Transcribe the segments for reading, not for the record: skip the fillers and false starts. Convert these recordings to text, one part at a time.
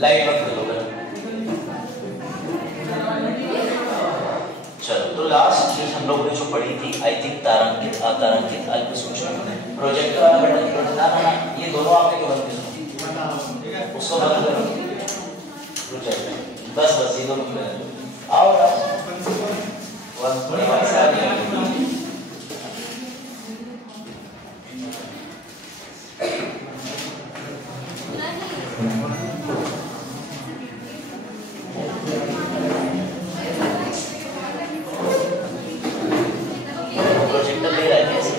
Light बंद कर दो मेरा। चलो, तो लास्ट चीज हम लोग ने जो पढ़ी थी, आई थिंक तारांकित, अतारांकित, अल्प सूक्ष्म प्रोजेक्टर वाला बटन ना ना, ये दोनों आपने क्यों बंद किया? उसको बंद करो, प्रोजेक्टर, बस बस ये दोनों कर आओ यार, वन थोड़ी बात से आगे। प्रोजेक्टर ले रहा है कैसे?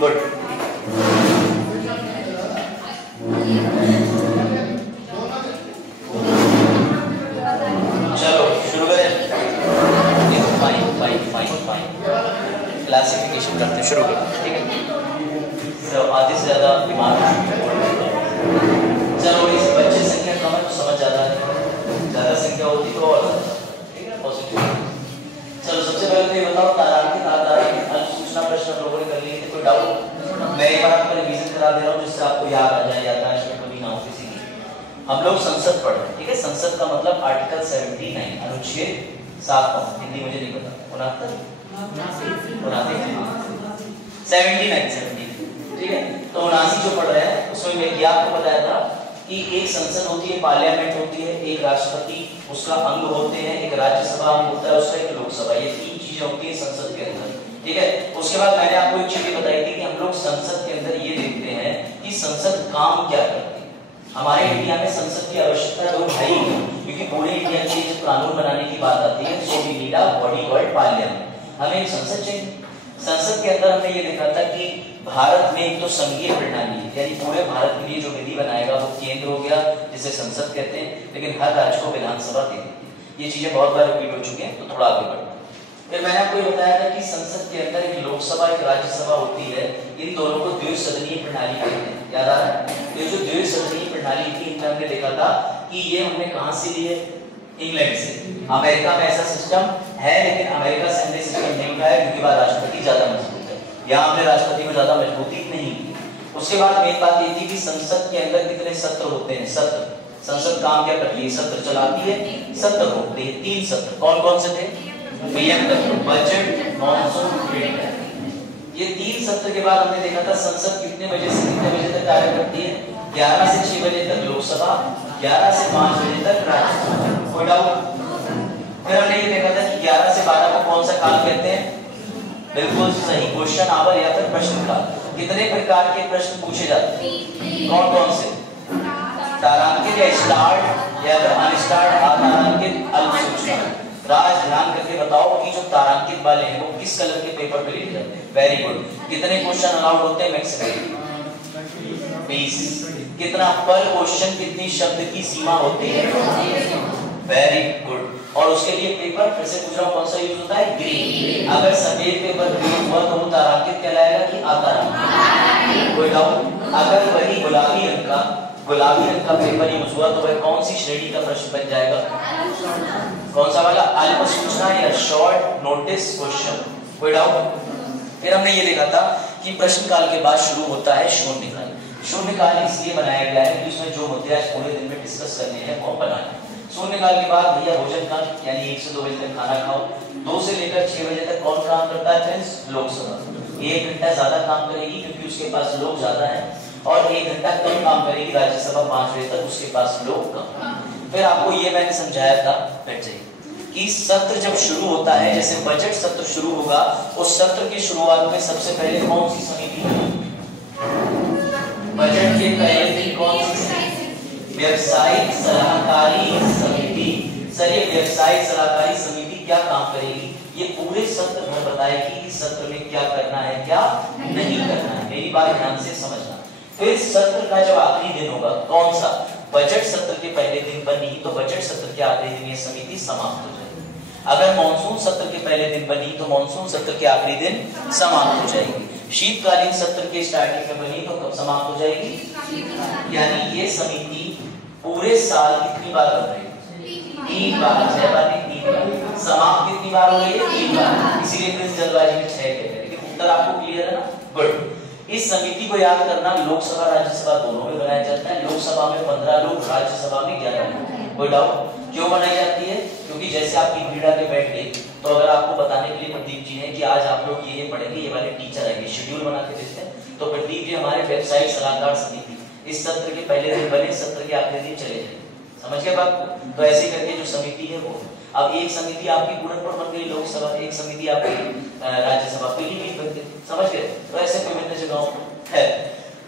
गुड। चलो शुरू करें। फाइन क्लासिफिकेशन करते हैं, शुरू करें, ठीक है? तो आधे से ज्यादा दिमाग, चलो इस बच्चे संख्या कम है तो समझ ज्यादा है, ज्यादा संख्या होती तो और ठीक है, पॉजिटिव। चलो सबसे पहले तो ये बताओ, तारांकित, अतारांकित, अल्प सूचना प्रश्न हम लोगों ने कर लिए थे, कोई डाउट? मैं एक बार आपको रिवीजन करा दे रहा हूँ जिससे आपको याद आ जाए, याददाश्त में कमी ना हो किसी की। हम लोग संसद पढ़ रहे हैं, ठीक है? संसद का मतलब आर्टिकल 79, अनुच्छेद 7, हिंदी मुझे नहीं पता, 79, ठीक है? तो 79 जो पढ़ रहे हैं उसमें मैं ये आपको बताया था कि एक संसद होती है, पार्लियामेंट होती है, एक राष्ट्रपति उसका अंग होते हैं, एक राज्यसभा अंग होता है उसका, एक लोकसभा, ये 3 चीजें होती है संसद के अंदर, ठीक है? उसके बाद मैंने आपको एक चीज बताई थी कि हम लोग संसद के अंदर ये देखते हैं कि संसद काम क्या करती है। हमारे इंडिया में संसद की आवश्यकता तो है ही, क्योंकि पूरे इंडिया के लिए जब कानून बनाने की बात आती है so we need a body called parliament, हमें एक संसद चाहिए। संसद के अंदर हमने ये देखा था कि भारत में एक तो संघीय प्रणाली है, यानी पूरे भारत के लिए जो विधि बनाएगा वो केंद्र हो गया जिसे संसद कहते हैं, लेकिन हर राज्य को विधानसभा देती है। ये चीजें बहुत बार रिपीट हो चुकी हैं, तो थोड़ा आगे बढ़ते हैं। फिर मैंने आपको ये बताया था कि संसद के अंदर एक लोकसभा एक राज्यसभा होती है, इन दोनों को द्विसदनीय प्रणाली कहते हैं, याद आ रहा है? ये जो द्विसदनीय प्रणाली थी इनमें हमने देखा था कि ये हमने कहां से ली है? इंग्लैंड से। अमेरिका में ऐसा सिस्टम है, लेकिन अमेरिका से हमने सिस्टम नहीं उठाया क्योंकि वहां राष्ट्रपति ज्यादा मजबूत है, यहाँ हमने राष्ट्रपति में ज्यादा मजबूती नहीं की। उसके बाद मेन बात ये थी कि संसद के अंदर कितने सत्र होते हैं? सत्र। संसद काम क्या करती है? सत्र चलाती है, सत्र होते हैं 3 सत्र। कौन कौन से थे? बजट, मॉनसून, ये 3 सत्र के बाद हमने देखा था संसद कितने बजे से कितने बजे तक कार्य करती है? 11 से 6 बजे तक लोकसभा, 11 से 5 बजे तक राज्यसभा। कोई डाउट? फिर हमने ये देखा था कि 11 से 12 को कौन सा काल कहते हैं? बिल्कुल सही, क्वेश्चन आवर या फिर प्रश्न काल। कितने प्रकार के प्रश्न पूछे जाते हैं? कौन कौन से? तारांकित या स्टार्ट या फिर अनस्टार्ट, अतारांकित, अल्प सूचना। राज ध्यान करके बताओ कि जो तारांकित वाले हैं वो किस कलर के पेपर पे लिखे जाते हैं? Very good. कितने क्वेश्चन अलाउड होते हैं मैक्सिमम? 20। कितना पर क्वेश्चन, कितनी शब्द की सीमा होती है? Very good. और उसके लिए पेपर फिर से पूछ रहा हूं कौन सा यूज होता है? ग्रीन। अगर सफेद पेपर ग्रीन हुआ तो वो तारांकित कहलाएगा कि अतारांकित? कोई डाउट? अगर वही गुलाबी रंग का पेपर यूज हुआ तो वह कौन सी श्रेणी का प्रश्न बन जाएगा? कौन सा वाला? अल्प सूचना या शॉर्ट नोटिस क्वेश्चन। कोई डाउट? फिर हमने ये देखा था कि प्रश्न काल के बाद शुरू होता है शून्यकाल। शून्यकाल इसलिए बनाया गया है कि इसमें जो मुद्दे आज पूरे दिन में डिस्कस करने हैं वो बनाए। शून्यकाल के बाद भैया भोजन काल, यानी 1 से 2 बजे तक खाना खाओ। 2 से लेकर 6 बजे तक कौन काम करता है फ्रेंड्स? लोकसभा। 1 घंटा ज्यादा काम करेगी क्योंकि उसके पास लोग ज्यादा हैं, और 1 घंटा कम काम करेगी राज्यसभा 5 बजे तक, उसके पास लोग कम। फिर आपको ये मैंने समझाया था, बैठ जाइए, कि सत्र जब शुरू होता है, जैसे बजट सत्र शुरू होगा, उस सत्र की शुरुआत में सबसे पहले कौन सी समिति होगी? बजट के पहले दिन कौन सी? व्यवसायिक सलाहकारी समिति। सर ये व्यवसायिक सलाहकारी समिति क्या काम करेगी? ये पूरे सत्र में बताएगी कि सत्र में क्या करना है, क्या नहीं करना है। मेरी बात ध्यान से समझना। फिर सत्र का जब आखिरी दिन होगा, कौन सा? बजट सत्र के पहले दिन बनी तो बजट सत्र के आखिरी दिन ये समिति समाप्त हो जाएगी। अगर मॉनसून सत्र के पहले दिन बनी तो मॉनसून सत्र के आखिरी दिन समाप्त हो जाएगी। शीतकालीन सत्र के स्टार्टिंग में बनी तो कब समाप्त हो जाएगी? यानी ये समिति पूरे साल कितनी बार बन रही है? 3 बार। 6 बार नहीं, 3 बार। समाप्त कितनी बार हो रही है? 3 बार। इसीलिए जल्दबाजी में 6 कहते हैं, लेकिन उत्तर आपको क्लियर है ना? गुड। इस समिति को याद करना, लोकसभा राज्यसभा दोनों में बनाया जाता है। लोकसभा में 15 लोग, राज्यसभा में 11 लोग। कोई डाउट? क्यों बनाई जाती है? क्योंकि जैसे आपकी भीड़ आके बैठ गई तो अगर आपको बताने के लिए प्रदीप जी ने कि आज आप लोग ये पढ़ेंगे, ये वाले टीचर आएंगे, शेड्यूल बना के देते हैं, तो प्रदीप जी हमारे वेबसाइट सलाहकार समिति इस सत्र के पहले दिन बने, सत्र के आखिरी दिन चले जाए। समझ गए बात को? तो ऐसे करके जो समिति है वो, अब एक समिति आपकी पूरनपुर बन गई लोकसभा, एक समिति आपकी राज्यसभा, पीलीभीत बन गई। समझ गए? तो ऐसे विभिन्न जगहों है।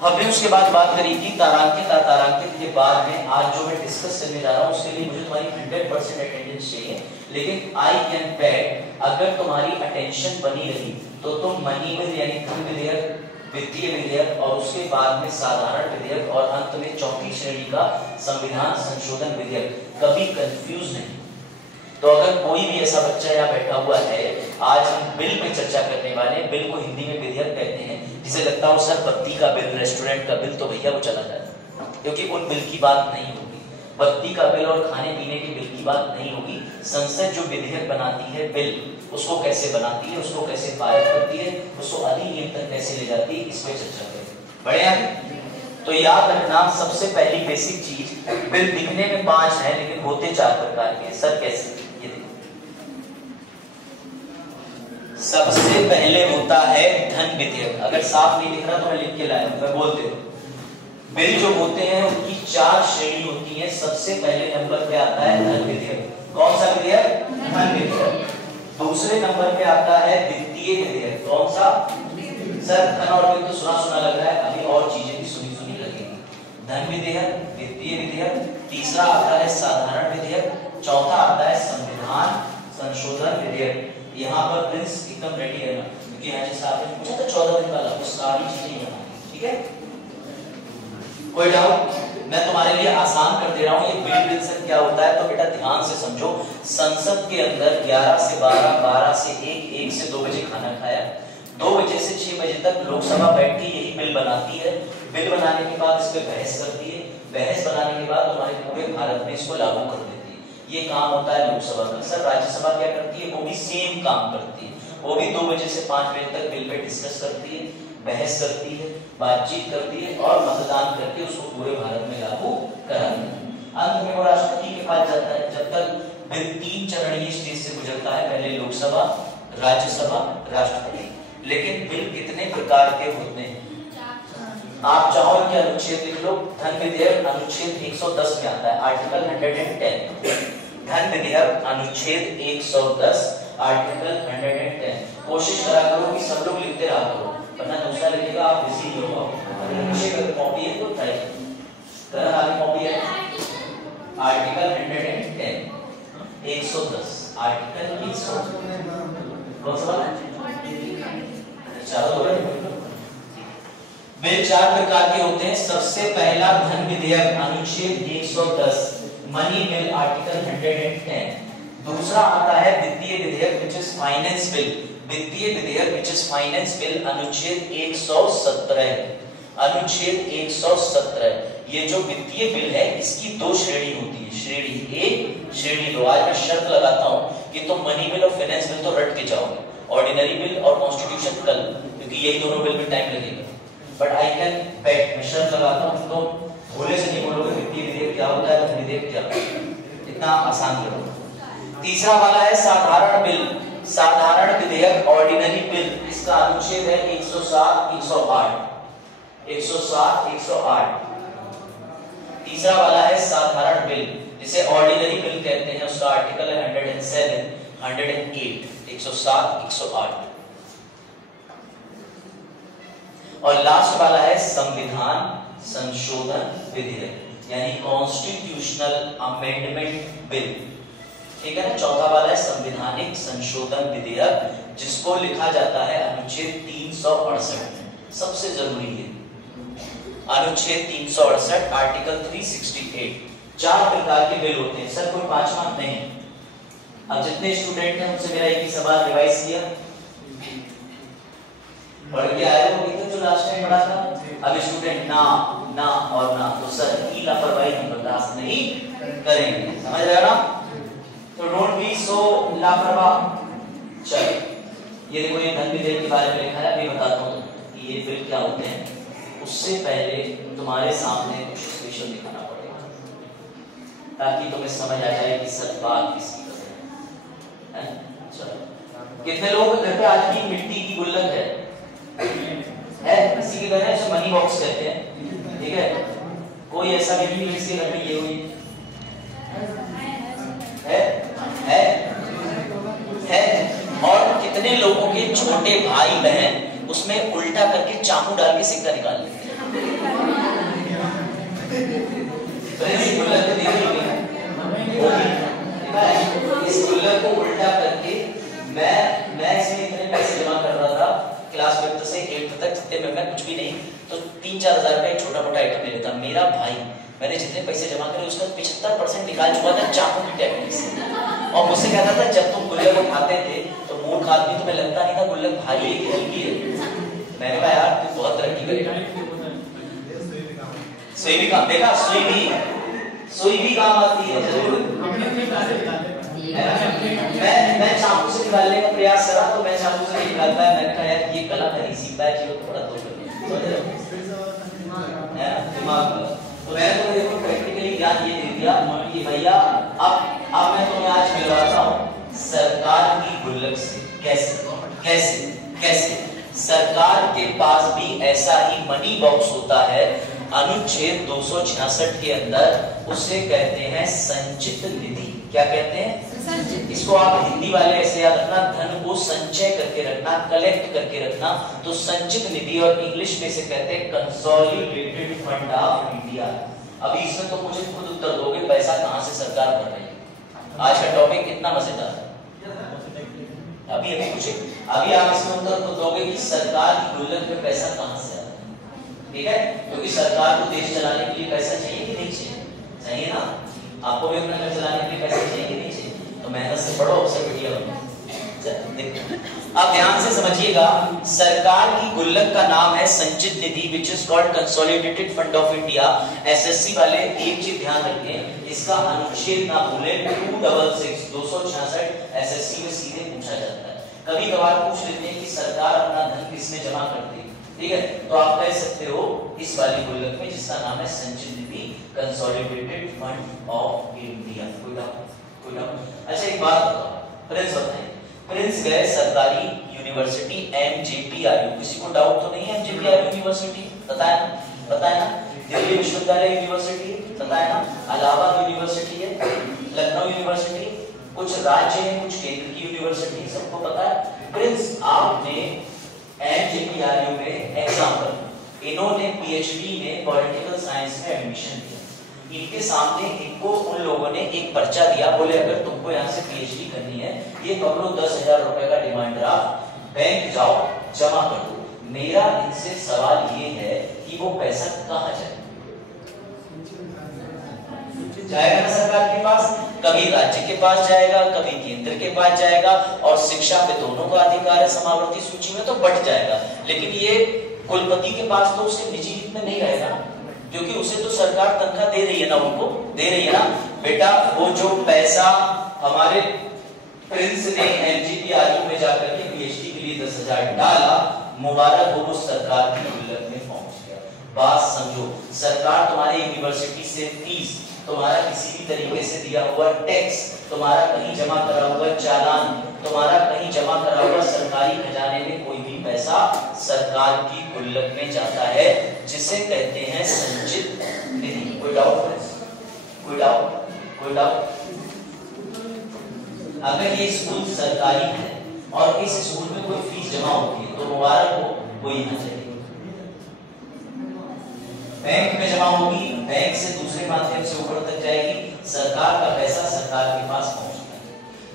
हमने उसके बाद बात करी थी तारांकित अतारांकित के बाद में। आज जो मैं डिस्कस करने जा रहा हूँ उसके लिए मुझे तुम्हारी 100% अटेंडेंस चाहिए, लेकिन आई कैन बेट अगर तुम्हारी अटेंशन बनी रही तो तुम मनी विल यानी धन विधेयक, वित्तीय विधेयक और उसके बाद में साधारण विधेयक और अंत में चौथी श्रेणी का संविधान संशोधन विधेयक कभी कंफ्यूज नहीं। तो अगर कोई भी ऐसा बच्चा यहाँ बैठा हुआ है, आज हम बिल पे चर्चा करने वाले हैं। बिल को हिंदी में विधेयक कहते हैं। जिसे लगता हो सर बत्ती का बिल, रेस्टोरेंट का बिल, तो भैया वो चला जाए, क्योंकि उन बिल की बात नहीं होगी। बत्ती का बिल और खाने पीने के बिल की बात नहीं होगी। संसद जो विधेयक बनाती है, बिल, उसको कैसे बनाती है, उसको कैसे पारित करती है, उसको अधिनियम तक कैसे ले जाती है, इस पे चर्चा करें। बढ़े आगे? तो याद रखना सबसे पहली बेसिक चीज, बिल दिखने में 5 है लेकिन होते 4 प्रकार के। सर कैसे? ये देखो, सबसे पहले होता है धन विधेयक। अगर साफ नहीं दिख रहा तो मैं लिख के लाया हूं, मैं बोलते हूं। बिल जो होते हैं उनकी 4 श्रेणी होती है। सबसे पहले नंबर पे आता है धन विधेयक। कौन सा विधेयक? धन विधेयक। दूसरे नंबर पे आता है वित्तीय विधेयक। कौन सा? सर धन और वित्त तो सुना सुना लग रहा है, अभी और चीजें भी सुनी सुनी लगेंगी। धन विधेयक, वित्तीय विधेयक, तीसरा आता है साधारण विधेयक, चौथा आता है संविधान संशोधन विधेयक। यहाँ पर प्रिंस एकदम रेडी है ना, क्योंकि यहाँ जैसा आपने पूछा था 14 दिन वाला, वो सारी चीजें यहाँ, ठीक है? कोई डाउट? मैं तुम्हारे लिए आसान कर दे रहा हूँ। ये बिल विल्सन क्या होता है तो बेटा ध्यान से समझो। संसद के अंदर 11 से 12, 12 से 1, 1 से 2 बजे खाना खाया, 2 बजे से 6 बजे तक लोकसभा बैठ के यही बिल बनाती है। बिल बनाने के बाद इस पे बहस करती है, बहस बनाने के बाद तुम्हारे पूरे भारत में इसको लागू कर देती है। ये काम होता है लोकसभा का। सर राज्यसभा क्या करती है? वो भी सेम काम करती है। वो भी 2 बजे से 5 बजे तक बिल पे डिस्कस करती है, बहस करती है, बातचीत करती है और मतदान करके उसको पूरे भारत में लागू कराती है। अंत में वो राष्ट्रपति के पास जाता है। जब तक बिल 3 चरणीय स्टेज से गुजरता है, पहले लोकसभा, राज्यसभा, राष्ट्रपति। लेकिन बिल कितने प्रकार के होते हैं? आप चाहो कि अनुच्छेद लिख लो। धन विधेयक अनुच्छेद 110 में आता है, आर्टिकल 110। धन विधेयक अनुच्छेद 110, आर्टिकल 110। कोशिश करा करो कि सब लोग लिखते रहा करो, वरना दूसरा लिखेगा आप बिजी हो जाओगे। अगर कॉपी है तो ट्राई करो। आगे कॉपी है आर्टिकल 110, 110, आर्टिकल 110। कौन सा वाला? बिल 4 प्रकार के होते हैं। सबसे पहला धन विधेयक अनुच्छेद 110, मनी बिल, आर्टिकल 110। दूसरा आता है वित्तीय विधेयक विच इज फाइनेंस बिल, वित्तीय विधेयक विच इज फाइनेंस बिल, अनुच्छेद 117। अनुच्छेद 117। ये जो वित्तीय बिल है इसकी 2 श्रेणी होती है, श्रेणी 1, श्रेणी 2। आज मैं शर्त लगाता हूं कि तुम मनी बिल और फाइनेंस बिल तो रट के जाओगे, ऑर्डिनरी बिल और कॉन्स्टिट्यूशन कल, क्योंकि यही दोनों बिल में टाइम लगेगा। बट आई कैन बेट, मैं शर्त लगाता हूं तो भूले से नहीं बोलोगे वित्तीय विधेयक क्या होता है, धन विधेयक क्या होता है। इतना आसान करो। तीसरा वाला है साधारण बिल, साधारण विधेयक, ऑर्डिनरी बिल। इसका अनुच्छेद है 107, 108, 107, 108। तीसरा वाला है साधारण बिल, जिसे ऑर्डिनरी बिल कहते हैं। उसका आर्टिकल है 107, 108, 107, 108। और लास्ट वाला है संविधान संशोधन विधेयक, यानी कॉन्स्टिट्यूशनल अमेंडमेंट बिल, ठीक है ना। चौथा वाला है संवैधानिक संशोधन विधेयक, जिसको लिखा जाता है अनुच्छेद 368। सबसे जरूरी है अनुच्छेद 368, आर्टिकल 368। 4 प्रकार के बिल होते हैं। सर कोई 5वां नहीं? अब जितने स्टूडेंट हैं उनसे मेरा एक ही सवाल, रिवाइज किया, पढ़ के आए हो जो लास्ट टाइम पढ़ा था? अब स्टूडेंट ना ना और ना, तो सर की लापरवाही हम बर्दाश्त नहीं करेंगे। समझ रहे हो ना? तो डोंट बी सो लापरवाह। चलो ये देखो, ये धन विधेयक के बारे में लिखा है, अभी बताता हूँ। ये बिल क्या होते हैं, उससे पहले तुम्हारे सामने कुछ स्पेशल दिखाना पड़ेगा ताकि तुम्हें समझ आ जाए कि सच बात किसकी है। चलो, कितने लोग घर पे आज की मिट्टी की गुल्लक है? किसी के घर है? मनी बॉक्स कहते हैं, ठीक है? कोई ऐसा व्यक्ति जिसके घर में ये हुई है? और कितने लोगों के छोटे भाई बहन उसमें उल्टा करके चाकू डाल के सिक्का निकाल लेते हैं? इस गुल्लक को उल्टा करके मैं इसमें इतने पैसे जमा कर रहा था क्लास 5 से 8 तक, जितने में मैं कुछ भी नहीं तो 3-4 हजार का एक छोटा मोटा आइटम ले लेता। मेरा भाई, मैंने जितने पैसे जमा करे उसका 75% निकाल चुका था चाकू की टेक्निक से, और मुझसे कहता था जब तुम गुल्लक उठाते थे तो मूर्ख आदमी तुम्हें लगता नहीं था गुल्लक भारी है कि हल्की है। मैंने कहा यार तू बहुत तरक्की करेगा। सुई भी काम, देखा सुई भी काम आती है। मैं चाकू से निकालने का प्रयास करा तो मैं चाकू से निकाल पाया। मैंने कहा यार ये कला नहीं सीख पाया, चलो थोड़ा तो दिमाग। तो मैंने तो देखो प्रैक्टिकली ज्ञान ये दे दिया कि भैया अब मैं तुम्हें आज मिलवाता हूँ सरकार की गुल्लक से। कैसे सरकार के पास भी ऐसा ही मनी बॉक्स होता है, अनुच्छेद 266 के अंदर, उसे कहते हैं संचित निधि। क्या कहते हैं? इसको आप हिंदी वाले ऐसे याद रखना, धन को संचय करके रखना, कलेक्ट करके रखना। तो संचित निधि और इंग्लिश में से कहते हैं कंसोलिडेटेड फंड ऑफ इंडिया। अभी इसमें तो मुझे खुद उत्तर दोगे पैसा कहां से सरकार भर रही है। आज का टॉपिक कितना मजेदार है। अभी आप इसमें उत्तर खुद दोगे कि सरकार की गुल्लक में पैसा कहां से आता है, ठीक है? क्योंकि सरकार को देश चलाने के लिए पैसा चाहिए कि नहीं चाहिए ना? आपको भी अपना घर चलाने के लिए पैसा चाहिए कि नहीं चाहिए? तो मेहनत से पढ़ो, सब बढ़िया होगा। अब ध्यान से समझिएगा, सरकार की गुल्लक का नाम है संचित निधि, which is called consolidated fund of India. SSC वाले एक चीज ध्यान रखें, इसका अनुच्छेद ना भूलें, 266 एसएससी में सीधे पूछा जाता है। कभी कभार पूछ लेते हैं कि सरकार अपना धन किसमें जमा करती है, ठीक है? तो आप कह सकते हो इस वाली गुल्लक में जिसका नाम है संचित निधि, कंसोलिडेटेड फंड ऑफ इंडिया। कोई डाउट? अच्छा एक बात बताओ, प्रिंस बताइए, प्रिंस गए सरकारी यूनिवर्सिटी एमजेपीआरयू, किसी को डाउट तो नहीं है एमजेपीआरयू यूनिवर्सिटी? बताया ना? दिल्ली विश्वविद्यालय यूनिवर्सिटी, बताया ना? इलाहाबाद यूनिवर्सिटी है, लखनऊ यूनिवर्सिटी, कुछ राज्य है, कुछ केंद्र की यूनिवर्सिटी, सबको पता है। प्रिंस आपने एमजेपीआरयू में एग्जाम्पल, इन्होंने पीएचडी में पॉलिटिकल साइंस में एडमिशन लिया, इनके सामने इनको उन लोगों ने एक पर्चा दिया, बोले अगर तुमको यहाँ से पीएचडी करनी है, ये पकड़ो 10,000 रुपए का डिमांड ड्राफ्ट, बैंक जाओ जमा कर दो। मेरा इनसे सवाल ये है कि वो पैसा कहाँ जाएगा ना सरकार के पास? कभी राज्य के पास जाएगा, कभी केंद्र के पास जाएगा, और शिक्षा पे दोनों का अधिकार है, समावर्ती सूची में तो बढ़ जाएगा। लेकिन ये कुलपति के पास तो उसके निजी हित में नहीं रहेगा, क्योंकि उसे तो सरकार तनख्वाह दे रही है ना, उनको दे रही है ना। बेटा वो जो पैसा हमारे प्रिंस ने एमजीपीआरयू में जाकर के पीएचडी के लिए 10,000 डाला, मुबारक हो, वो सरकार की गुल्लक में पहुंच गया। बात समझो, सरकार तुम्हारी यूनिवर्सिटी से फीस, तुम्हारा किसी भी तरीके से दिया हुआ टैक्स, तुम्हारा कहीं जमा करा हुआ चालान, तुम्हारा कहीं जमा करा हुआ सरकारी खजाने में कोई भी पैसा सरकार की गुल्लक में जाता है, जिसे कहते हैं संचित निधि। कोई डाउट? अगर ये स्कूल सरकारी है और इस स्कूल में कोई फीस जमा होती है तो मुबारक हो, कोई ना चाहिए। बैंक में जमा होगी, बैंक से दूसरे माध्यम से ऊपर तक जाएगी, सरकार का पैसा सरकार के पास पहुंचता है।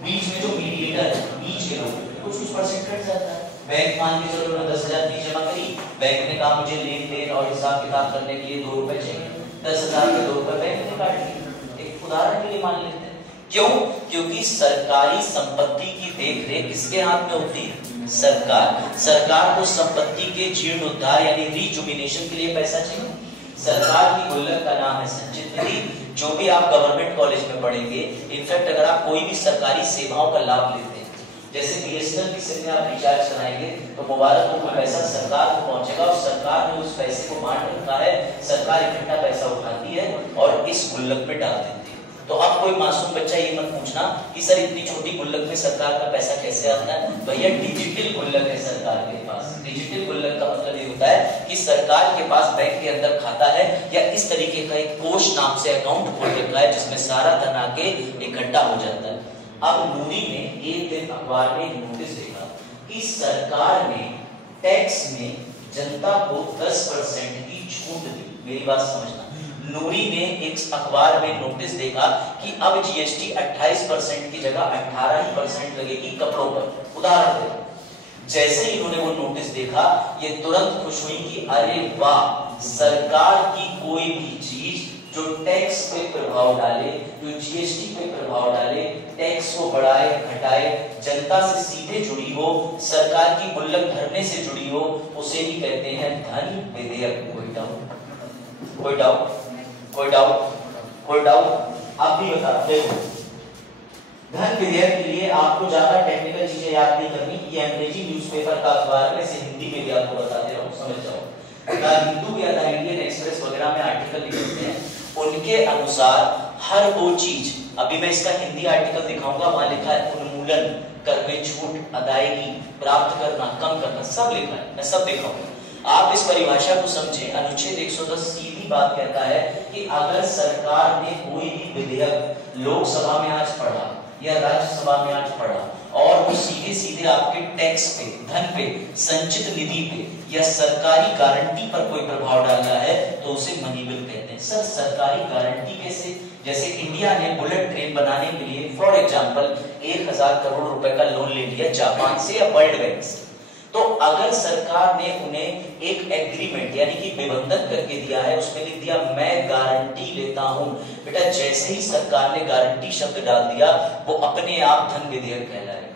बीच में जो मीडिएटर है, बीच के लोग, कुछ परसेंट कट जाता है। बैंक मान के चलो 10,000 फीस जमा करी, बैंक ने कहा मुझे लेन देन और हिसाब किताब करने के लिए 2 रुपए चाहिए, 10,000 के 2 रुपए बैंक ने काट दिए। एक उदाहरण के लिए मान लेते हैं, क्यों? क्योंकि सरकारी संपत्ति की देखरेख किसके हाथ में होती है? सरकार को संपत्ति के जीर्णोद्धार यानी रिजुविनेशन के लिए पैसा चाहिए। सरकार की गुल्लक का नाम है संचित निधि। जो भी आप गवर्नमेंट कॉलेज में पढ़ेंगे, इनफैक्ट अगर आप कोई भी सरकारी सेवाओं का लाभ लेते हैं जैसे बीएसएनएल की सिम में आप रिचार्ज कराएंगे तो मुबारक हो पैसा सरकार को पहुंचेगा और सरकार ने उस पैसे को बांट रखा है, सरकार इकट्ठा पैसा उठाती है और इस गुल्लक में डाल देती है। तो अब कोई मासूम बच्चा ये मत पूछना कि सर इतनी छोटी गुल्लक में सरकार का पैसा कैसे आता है। भैया डिजिटल गुल्लक है सरकार के पास। डिजिटल गुल्लक का मतलब ये होता है कि सरकार के पास बैंक के अंदर खाता है या इस तरीके का एक कोष नाम से अकाउंट खोल रखा है जिसमें सारा धन आके इकट्ठा हो जाता है। अब नूरी ने एक दिन अखबार में नोटिस देखा कि सरकार ने टैक्स में जनता को 10% की छूट दी। मेरी बात समझना, नूरी ने एक अखबार में नोटिस देखा कि अब जीएसटी 28% की जगह 18% लगेगी कपड़ों पर। उदाहरण दे, जैसे ही इन्होंने वो नोटिस देखा ये तुरंत खुश हुई कि अरे वाह, सरकार की कोई भी चीज जो टैक्स पे प्रभाव डाले, जो जीएसटी पे प्रभाव डाले, टैक्स को बढ़ाए घटाए, जनता से सीधे जुड़ी हो, सरकार की गुल्लक भरने से जुड़ी हो, उसे ही कहते हैं धन विधेयक। कोई डाउट? कोई डाउट? कोई डाउट? कोई डाउट? आप भी बता। देखो, धन विधेयक के लिए आपको ज्यादा टेक्निकल चीजें याद नहीं करनी। ये अंग्रेजी न्यूज़पेपर का अखबार है, इसे हिंदी में भी आपको बता दे रहा हूँ, समझ जाओ। द हिंदू या द इंडियन एक्सप्रेस वगैरह में आर्टिकल लिखते हैं, उनके अनुसार हर वो चीज, अभी मैं इसका हिंदी आर्टिकल दिखाऊंगा, वहां लिखा है उन्मूलन, कर में छूट, अदायगी, प्राप्त करना, कम करना, सब लिखा है, मैं सब दिखाऊंगा। आप इस परिभाषा को समझें। अनुच्छेद 110 सीधी बात कहता है कि अगर सरकार ने कोई भी विधेयक लोकसभा में आज पढ़ा या राज्यसभा में आज पढ़ा और वो सीधे सीधे आपके टैक्स पे, धन पे, संचित निधि पे या सरकारी गारंटी पर कोई प्रभाव डाल रहा है तो उसे मनी बिल कहते हैं। सर सरकारी गारंटी कैसे? जैसे इंडिया ने बुलेट ट्रेन बनाने के लिए फॉर एग्जांपल 1000 करोड़ रुपए का लोन ले लिया जापान से या वर्ल्ड बैंक से, तो अगर सरकार ने उन्हें एक एग्रीमेंट यानी कि निबंधन करके दिया है, उसमें लिख दिया मैं गारंटी लेता हूं, बेटा जैसे ही सरकार ने गारंटी शब्द डाल दिया वो अपने आप धन विधेयक कहलाएगा,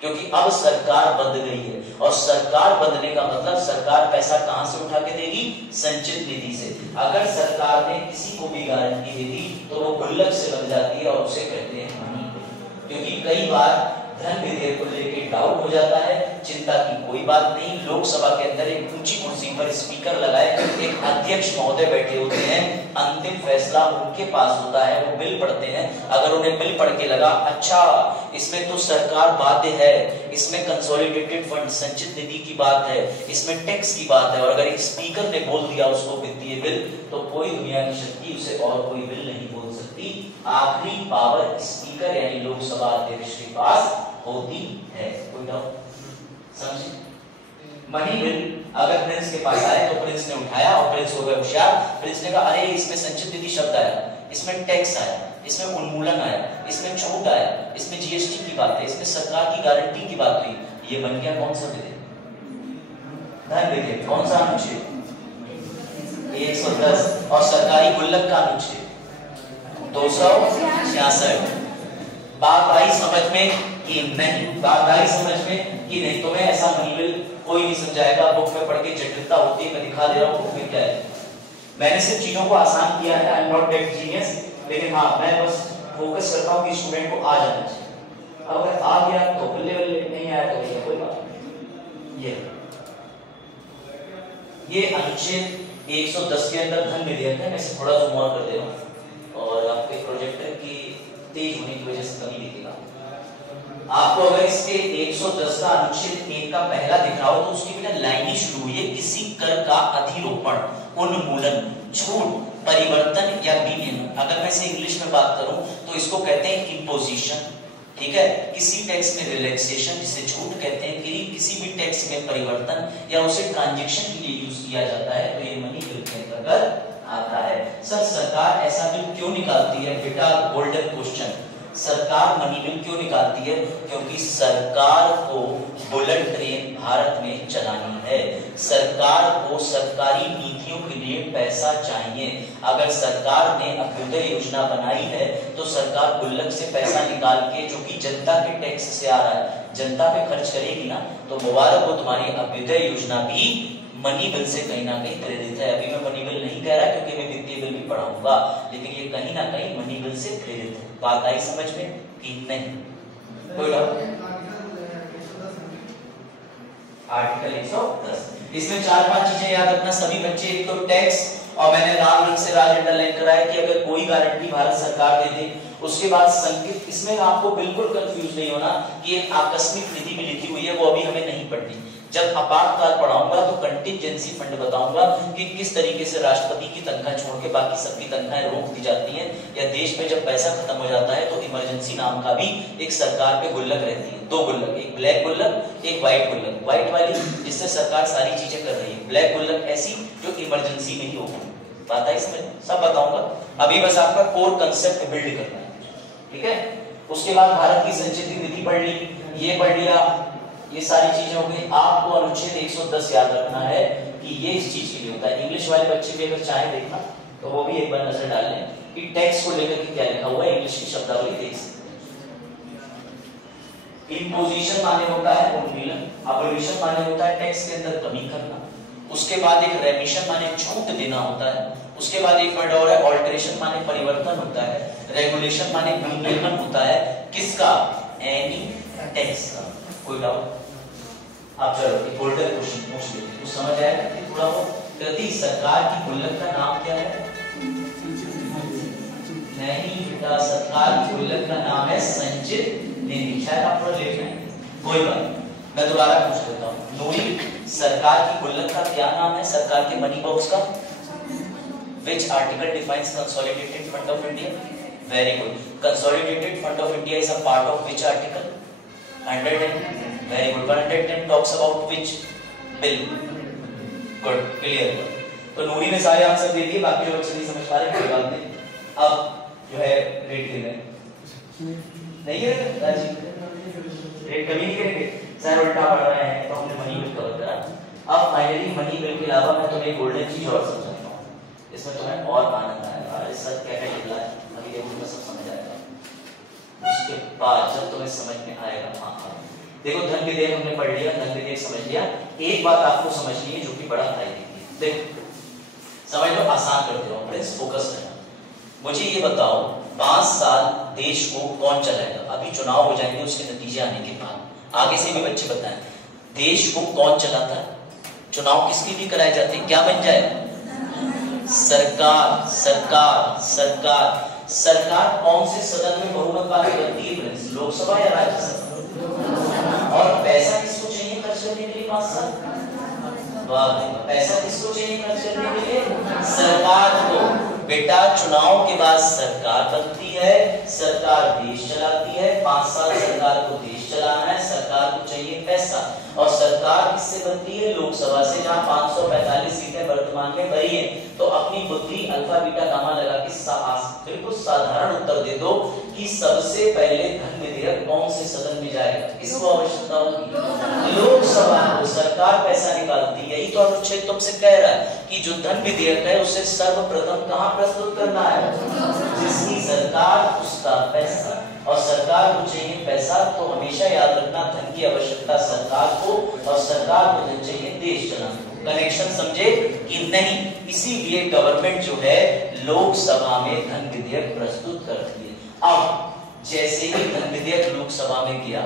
क्योंकि अब सरकार बंध गई है। और सरकार बंधने का मतलब सरकार पैसा कहां से उठा के देगी? संचित निधि से। अगर सरकार ने किसी को भी गारंटी दे दी तो वो गुल्लक से बन जाती है और उसे कहते हैं मनी बिल। क्योंकि कई बार धन विधेयक को लेकर डाउट हो जाता है, चिंता की कोई बात नहीं। लोकसभा के अंदर एक ऊंची कुर्सी पर स्पीकर लगाए एक अध्यक्ष महोदय बैठे होते हैं, अंतिम फैसला उनके पास होता है, वो बिल पढ़ते हैं। अगर उन्हें बिल पढ़ के लगा अच्छा इसमें तो सरकार बाध्य है, इसमें कंसोलिडेटेड फंड संचित निधि की बात है, इसमें टैक्स की बात है, और अगर एक स्पीकर ने बोल दिया उसको वित्तीय बिल, तो कोई दुनिया की शक्ति उसे और कोई बिल नहीं बोल सकती। आखिरी पावर स्पीकर यानी लोकसभा अध्यक्ष के पास होती है। कोई डाउट? समझे? मनी बिल अगर प्रिंस के पास आए तो प्रिंस ने उठाया और प्रिंस हो गया होशियार। प्रिंस ने कहा अरे इसमें संचित निधि शब्द आया, इसमें टैक्स आया, इसमें उन्मूलन आया, इसमें छूट आया, इसमें जीएसटी की बात है, इसमें सरकार की गारंटी की बात हुई, ये बन गया कौन सा विधेयक? धन विधेयक। कौन सा अनुच्छेद? 110। और सरकारी गुल्लक का अनुच्छेद 266। बात आई समझ में कि नहीं? बात आई समझ में कि नहीं? तुम्हें ऐसा मनी बिल कोई नहीं समझाएगा, बुक में पढ़ के जटिलता होती है, मैं दिखा दे रहा हूँ बुक में क्या है। मैंने सिर्फ चीजों को आसान किया है, I am not that genius, लेकिन हाँ मैं बस फोकस करता हूँ कि स्टूडेंट को आ जाना चाहिए। अब अगर आ गया तो बल्ले बल्ले, नहीं आया तो भैया कोई बात नहीं। ये अनुच्छेद 110 के अंदर धन विधेयक है। मैं इसे थोड़ा ज़ूम आउट कर दे रहा हूँ और आपके प्रोजेक्टर की तेज होने की वजह से कमी दिखेगा आपको। अगर इसके 110 का अनुच्छेद 1 का पहला दिख रहा हो तो उसकी बिना लाइन ही शुरू हुई है, किसी कर का अधिरोपण, उन्मूलन, छूट, परिवर्तन या विनियमन। अगर मैं इसे इंग्लिश में बात करूं तो इसको कहते हैं इम्पोजिशन, ठीक है। किसी टैक्स में रिलैक्सेशन जिसे छूट कहते हैं, किसी भी टैक्स में परिवर्तन या उसे ट्रांजैक्शन के लिए यूज किया जाता है, तो ये मनी बिल के अंतर्गत आता है। सर सरकार ऐसा बिल क्यों निकालती है? बेटा गोल्डन क्वेश्चन। सरकार मनी बिल क्यों निकालती है? क्योंकि सरकार को बुलेट ट्रेन भारत में चलानी है, सरकार को सरकारी नीतियों के लिए पैसा चाहिए। अगर सरकार ने अभ्युदय योजना बनाई है तो सरकार गुल्लक से पैसा निकाल के, जो कि जनता के टैक्स से आ रहा है, जनता पे खर्च करेगी ना, तो मुबारक हो तुम्हारी अभ्युदय योजना भी मनी बिल से कहीं ना कहीं प्रेरित है। अभी मैं मनी बिल नहीं कह रहा क्योंकि मैं वित्तीय बिल भी पढ़ाऊंगा, लेकिन ये कहीं ना कहीं मनी बिल से प्रेरित है। बात आई समझ में कि नहीं? कोई डाउट? आर्टिकल 110। इसमें 4-5 चीजें याद रखना सभी बच्चे। एक तो टैक्स, और मैंने लाल रंग से राज अंडरलाइन करा है कि अगर कोई गारंटी भारत सरकार दे दे, उसके बाद संकेत। इसमें आपको बिल्कुल कंफ्यूज नहीं होना कि एक आकस्मिक निधि भी लिखी हुई है, वो अभी हमें नहीं पढ़नी। जब आपातकाल पढ़ाऊंगा तो कंटिजेंसी फंड बताऊंगा कि किस तरीके से राष्ट्रपति की तनख्वाह छोड़ के बाकी सबकी तनख्वाहें रोक दी जाती हैं, या देश में जब पैसा खत्म हो जाता है तो इमरजेंसी नाम का भी एक सरकार पे गुल्लक रहती है। 2 गुल्लक, एक ब्लैक गुल्लक, एक व्हाइट गुल्लक। व्हाइट वाली जिससे सरकार सारी चीजें कर रही है, ब्लैक गुल्लक ऐसी जो इमरजेंसी में ही होगी। बात है इसमें, सब बताऊंगा। अभी बस आपका कोर कंसेप्ट बिल्ड करना है, ठीक है। उसके बाद भारत की संचित निधि पढ़ ली, ये पढ़ लिया, ये सारी चीजें हो गई। आपको अनुच्छेद 110 याद रखना है कि ये इस चीज के लिए होता है। इंग्लिश वाले बच्चे भी अगर चाहे देखना तो वो भी एक बार नजर डाल लें कि टैक्स को लेकर के क्या लिखा हुआ है, इंग्लिश की शब्दावली देख सकते। इम्पोजिशन माने होता है उन्मूलन, अबोलिशन माने होता है टैक्स के अंदर कमी करना। उसके बाद एक रेमिशन माने छूट देना होता है। उसके बाद एक वर्ड और है ऑल्टरेशन माने परिवर्तन होता है। रेगुलेशन माने विनियमन होता है किसका, एनी टैक्स का। कोई डाउट? आप चलो एक बोल्डर क्वेश्चन पूछ लेते, कुछ समझ आएगा कि थोड़ा वो प्रति सरकार की गुल्लक का नाम क्या है? नहीं बेटा, सरकार की गुल्लक का नाम है संचित निधि। शायद आप थोड़ा लेट हैं, कोई बात। मैं दोबारा पूछ लेता हूँ, नूरी सरकार की गुल्लक का क्या नाम है, सरकार के मनी बॉक्स का? Which article defines consolidated fund of India? Very good. Consolidated fund of India is a part of which article? 110. Very good. 110 talks about which bill? Good. Clear. तो नूरी ने सारे आंसर दे दिए, बाकी जो बच्चे नहीं समझ पा रहे कोई बात नहीं। अब जो है रेट दे रहे नहीं है राजीव, रेट कभी नहीं करेंगे सर, उल्टा पढ़ रहे हैं तो हमने मनी बिल कवर करा। अब फाइनली मनी बिल के अलावा मैं तुम्हें गोल्डन चीज और समझाता हूँ, इसमें तुम्हें और आनंद आएगा। अरे सर क्या क्या निकला है, अभी देखो तुम्हें सब समझ आएगा। उसके बाद जब तुम्हें समझ में आएगा, हाँ देखो धन विधेयक हमने पढ़ लिया, धन विधेयक समझ लिया। एक बात आपको समझनी है जो कि बड़ा फायदे की है, देखो समझ लो, आसान करते हो फ्रेंड्स, फोकस रहना। मुझे ये बताओ 5 साल देश को कौन चलाएगा? अभी चुनाव हो जाएंगे, उसके नतीजे आने के बाद आगे से भी बच्चे बताएं, देश को कौन चलाता है? चुनाव किसके लिए कराए जाते हैं? क्या बन जाएगा? सरकार। सरकार सरकार सरकार कौन से सदन में बहुमत वाली बनती है फ्रेंड्स, लोकसभा या राज्यसभा? और पैसा किसको चाहिए खर्च करने के लिए 5 साल? पैसा किसको चाहिए खर्च करने के लिए? सरकार को। बेटा चुनाव के बाद सरकार बनती है, सरकार देश चलाती है। 5 साल सरकार को देश चलाना है, सरकार को चाहिए पैसा। और सरकार किससे बनती है? लोकसभा से, जहां 545 सीटें वर्तमान में भरी हैं। तो अपनी बुद्धि अल्फा बीटा गामा लगा के बिल्कुल साधारण उत्तर दे दो कि सबसे पहले धन विधेयक कौन से सदन में जाएगा? किसको आवश्यकता होगी? लोकसभा को। सरकार पैसा निकालती है, यही तो अनुच्छेद तुमसे कह रहा है कि जो धन विधेयक है उसे सर्वप्रथम कहां प्रस्तुत करना है? जिसकी सरकार उसका पैसा। और सरकार को चाहिए पैसा, तो हमेशा याद रखना धन की आवश्यकता सरकार को, और सरकार को धन चाहिए देश चलाने को। कनेक्शन समझे कि नहीं? इसीलिए गवर्नमेंट जो है लोकसभा में धन विधेयक प्रस्तुत करती है। अब जैसे ही धन विधेयक लोकसभा में गया,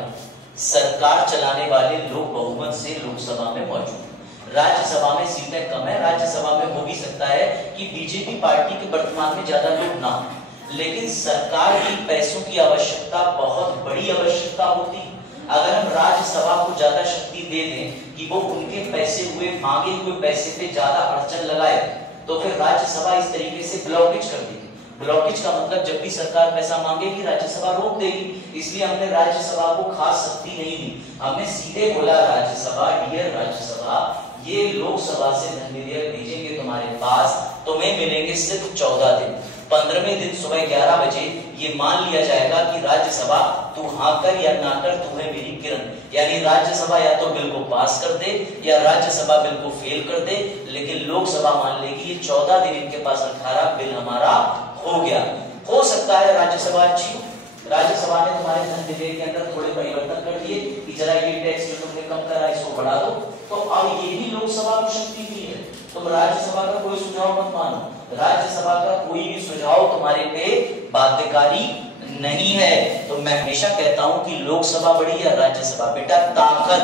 सरकार चलाने वाले लोग बहुमत से लोकसभा में मौजूद। राज्यसभा में सीटें कम है, राज्यसभा में हो भी सकता है कि बीजेपी पार्टी के वर्तमान में ज्यादा लोग ना, लेकिन सरकार की पैसों की आवश्यकता बहुत बड़ी आवश्यकता होती है। अगर हम राज्यसभा को ज्यादा शक्ति दे दें कि वो उनके पैसे हुए मांगे हुए पैसे पे ज्यादा अड़चन लगाए, तो फिर राज्यसभा इस तरीके से ब्लॉकेज कर देगी। ब्लॉकेज का मतलब जब भी सरकार पैसा मांगेगी राज्यसभा रोक देगी। इसलिए हमने राज्यसभा को खास शक्ति नहीं दी, हमने सीधे बोला राज्यसभा, डियर राज्यसभा, ये लोकसभा से धन विधेयक भेजेंगे तुम्हारे पास, तुम्हें मिलेंगे सिर्फ 14 दिन। 15वें दिन सुबह 11 बजे ये मान लिया जाएगा कि राज्यसभा तू हाँ कर या ना कर, तू है मेरी किरण। यानी राज्यसभा या तो बिल को पास कर दे या राज्यसभा बिल को फेल कर दे, लेकिन लोकसभा मान लेगी ये 14 दिन इनके पास रखा रहा, बिल हमारा हो गया। हो सकता है राज्यसभा अच्छी हो, राज्यसभा ने तुम्हारे धन विधेयक के अंदर थोड़े परिवर्तन कर दिए कि जरा ये टैक्स जो तुमने कम करा इसको बढ़ा दो, तो अब ये भी लोकसभा को शक्ति दी है। तुम राज्यसभा का कोई सुझाव मत मानो, राज्यसभा का कोई भी सुझाव तुम्हारे पे बाध्यकारी नहीं है। तो मैं हमेशा कहता हूं कि लोकसभा बड़ी या राज्यसभा? बेटा ताकत,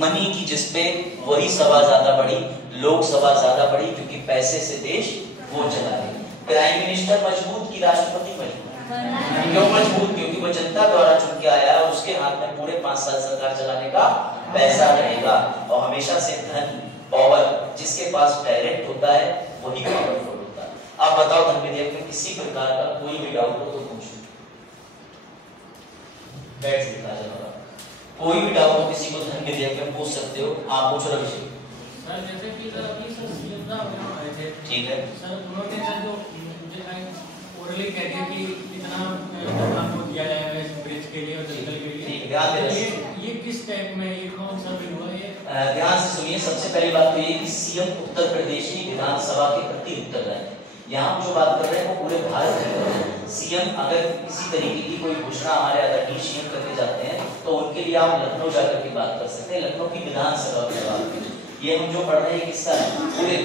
मनी की जिसपे वही सभा ज्यादा बढ़ी, लोकसभा ज्यादा बढ़ी, क्योंकि पैसे से देश वो चला रही। प्राइम मिनिस्टर मजबूत की राष्ट्रपति मजबूत? क्यों मजबूत? क्योंकि वो जनता द्वारा चुन के आया और उसके हाथ में पूरे 5 साल सरकार चलाने का पैसा रहेगा। और हमेशा से धन, पावर जिसके पास डायरेक्ट होता है वही पावरफुल होता है। आप बताओ धन विधेयक में किसी प्रकार का कोई भी डाउट हो तो पूछो। बैठ सकता है, कोई भी डाउट हो किसी को धन विधेयक में पूछ सकते हो। आप पूछो रवि सर। जैसे कि सर अभी सर सीएम साहब आए थे, ठीक है सर, उन्होंने सर जो ओरली कह दिया कि इतना आपको दिया जाएगा इस ब्रिज के लिए और जंगल के लिए। ठीक है, ये किस टाइप में, ये कौन सा बिल हुआ ये? ध्यान से सुनिए। सबसे पहली बात तो ये कि सीएम उत्तर प्रदेश की विधानसभा के प्रति उत्तरदायी है। यहाँ हम जो बात कर रहे हैं वो पूरे भारत में। सीएम अगर किसी तरीके की कोई घोषणा हमारे आदरणीय सीएम करके जाते हैं तो उनके लिए आप लखनऊ जाकर के बात कर सकते हैं, लखनऊ की विधानसभा की बात। ये हम जो पढ़ रहे हैं किस्सा पूरे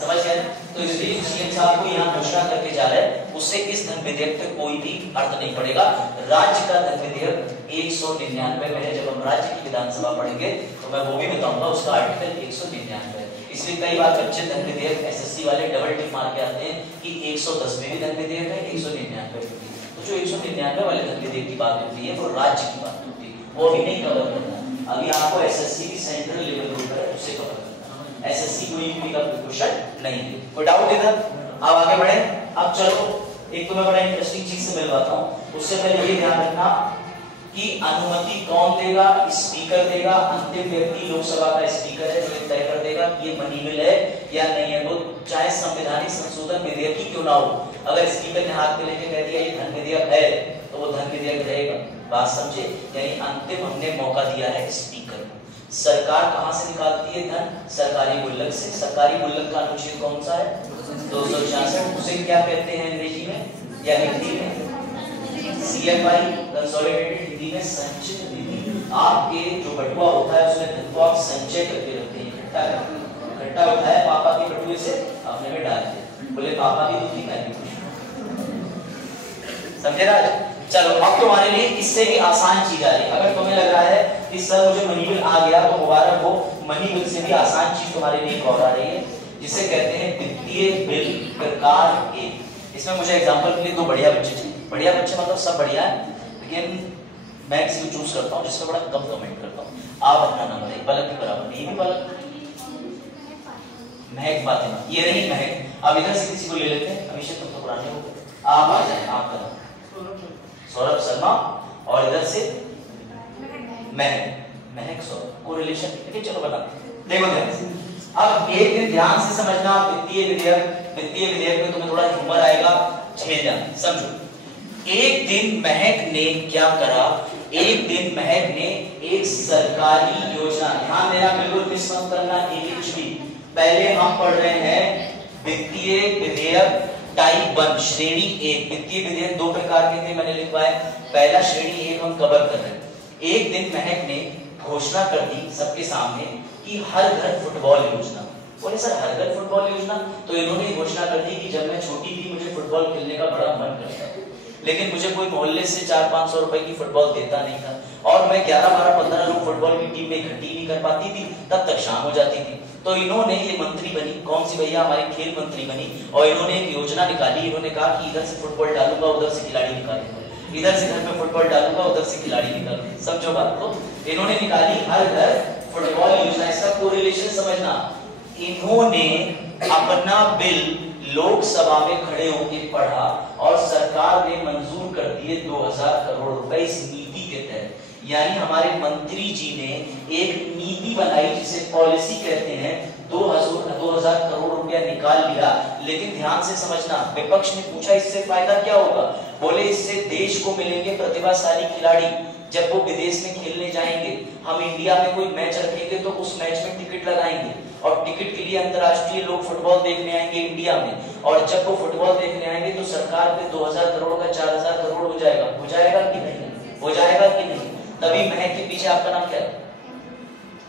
समझ गए? तो इसलिए सीएम साहब को यहाँ घोषणा करके जा रहे हैं, उससे इस धन विधेयक पे कोई भी अर्थ नहीं पड़ेगा। राज्य का धन विधेयक 199 में है। जब हम राज्य की विधानसभा पढ़ेंगे तो मैं वो भी बताऊंगा, उसका आर्टिकल 199। इसलिए कई बार बच्चे धन विधेयक एसएससी वाले डबल टिक मार के आते हैं कि 110 में भी धन विधेयक है, 199 में भी। तो जो 199 वाले धन विधेयक की बात होती है वो राज्य की बात होती है, वो अभी नहीं कवर करना। अभी आपको एसएससी की सेंट्रल लेवल ग्रुप है उससे कवर करना। एसएससी को यूपी का क्वेश्चन नहीं है। कोई डाउट इधर? अब आगे बढ़े। अब चलो एक तो मैं बड़ा इंटरेस्टिंग चीज से मिलवाता हूँ। उससे पहले ये ध्यान रखना कि अनुमति कौन देगा? स्पीकर देगा। अंतिम व्यक्ति लोकसभा का स्पीकर है जो तय कर देगा कि ये मनी बिल है या नहीं है। वो चाहे संवैधानिक संशोधन विधेयक ही क्यों ना हो, अगर स्पीकर ने हाथ में लेके कह दिया ये धन विधेयक है तो वो धन विधेयक रहेगा। बात समझे? यानी अंतिम हमने मौका दिया है स्पीकर को। सरकार कहां से निकालती है धन? सरकारी गुल्लक से। सरकारी गुल्लक का अनुच्छेद कौन सा है? 266। उसे क्या कहते हैं अंग्रेजी में या हिंदी में? CFI, कंसोलिडेटेड, हिंदी में संचित निधि। आपके जो बटुआ होता है उसमें धन को आप संचय करके रखते हैं, इकट्ठा करते हैं। इकट्ठा होता है पापा के बटुए से अपने में डालते हैं। बोले पापा भी दुखी, मैं भी खुश। समझे ना? चलो अब तुम्हारे लिए इससे भी आसान चीज आ रही है। अगर तुम्हें लग रहा है कि सर मुझे मनी बिल आ गया तो मुबारक हो, मनी बिल से भी आसान चीज तुम्हारे लिए और आ रही है जिसे कहते हैं वित्तीय बिल प्रकार एक। इसमें मुझे एग्जांपल के लिए दो बढ़िया बच्चे चाहिए। बढ़िया बच्चे मतलब सब बढ़िया है, लेकिन मैं किसी को चूज करता हूँ जिसमें बड़ा कम कमेंट करता हूँ। आप अपना नंबर है पलक के बराबर, ये भी पलक, महक फातिमा, ये रही महक। अब इधर से किसी को ले लेते हैं। अभिषेक तुम तो पुराने हो, आप आ जाए। आपका सौरभ शर्मा और इधर से महक सौरभ को रिलेशन। ठीक है, चलो बताते हैं। देखो ध्यान से, अब एक दिन ध्यान से समझना। वित्तीय विधेयक में तुम्हें थोड़ा ह्यूमर आएगा, झेल जाना। समझो, एक दिन महक ने क्या करा? एक दिन महक ने एक सरकारी योजना, ध्यान देना, बिल्कुल मिस मत करना एक इंच भी। पहले हम पढ़ रहे हैं वित्तीय विधेयक टाइप 1 श्रेणी 1। वित्तीय विधेयक दो प्रकार के थे, मैंने लिखवाया। पहला श्रेणी 1 हम कवर कर रहे हैं। एक दिन महक ने घोषणा कर दी सबके सामने कि हर घर फुटबॉल योजना। बोले सर हर घर फुटबॉल योजना? तो इन्होंने घोषणा कर दी कि जब मैं छोटी थी मुझे फुटबॉल खेलने का बड़ा मन करता था, लेकिन मुझे कोई मोहल्ले से 400-500 रुपए की फुटबॉल देता नहीं था, और मैं 11-12-15 लोग फुटबॉल की टीम में इकट्ठी नहीं कर पाती थी, तब तक शाम हो जाती थी। तो इन्होंने, ये मंत्री बनी, कौन सी भैया, हमारी खेल मंत्री बनी, और इन्होंने एक योजना निकाली। इन्होंने कहा कि इधर से फुटबॉल डालूंगा, उधर से खिलाड़ी निकालूंगा, इधर से घर में फुटबॉल डालूंगा, उधर से खिलाड़ी निकालूंगा। समझो बात को, इन्होंने निकाली हर घर फुटबॉल योजना। इसका कोरिलेशन समझना, इन्होंने अपना बिल लोकसभा में खड़े होकर पढ़ा और सरकार ने मंजूर कर दिए 2000 करोड़ रुपए इस नीति के तहत। यानी हमारे मंत्री जी ने एक नीति बनाई जिसे पॉलिसी कहते हैं। 2000 करोड़ रुपया निकाल लिया। लेकिन ध्यान से समझना, विपक्ष ने पूछा इससे फायदा क्या होगा? बोले इससे देश को मिलेंगे प्रतिभाशाली खिलाड़ी। जब वो विदेश में खेलने जाएंगे, हम इंडिया में कोई मैच रखेंगे तो उस मैच में टिकट लगाएंगे, और टिकट के लिए अंतर्राष्ट्रीय लोग फुटबॉल देखने आएंगे इंडिया में, और जब वो फुटबॉल देखने आएंगे तो सरकार पे 2000 करोड़ का 4000 करोड़ हो जाएगा। हो जाएगा कि नहीं? हो जाएगा कि नहीं? तभी महक के पीछे आपका नाम क्या है?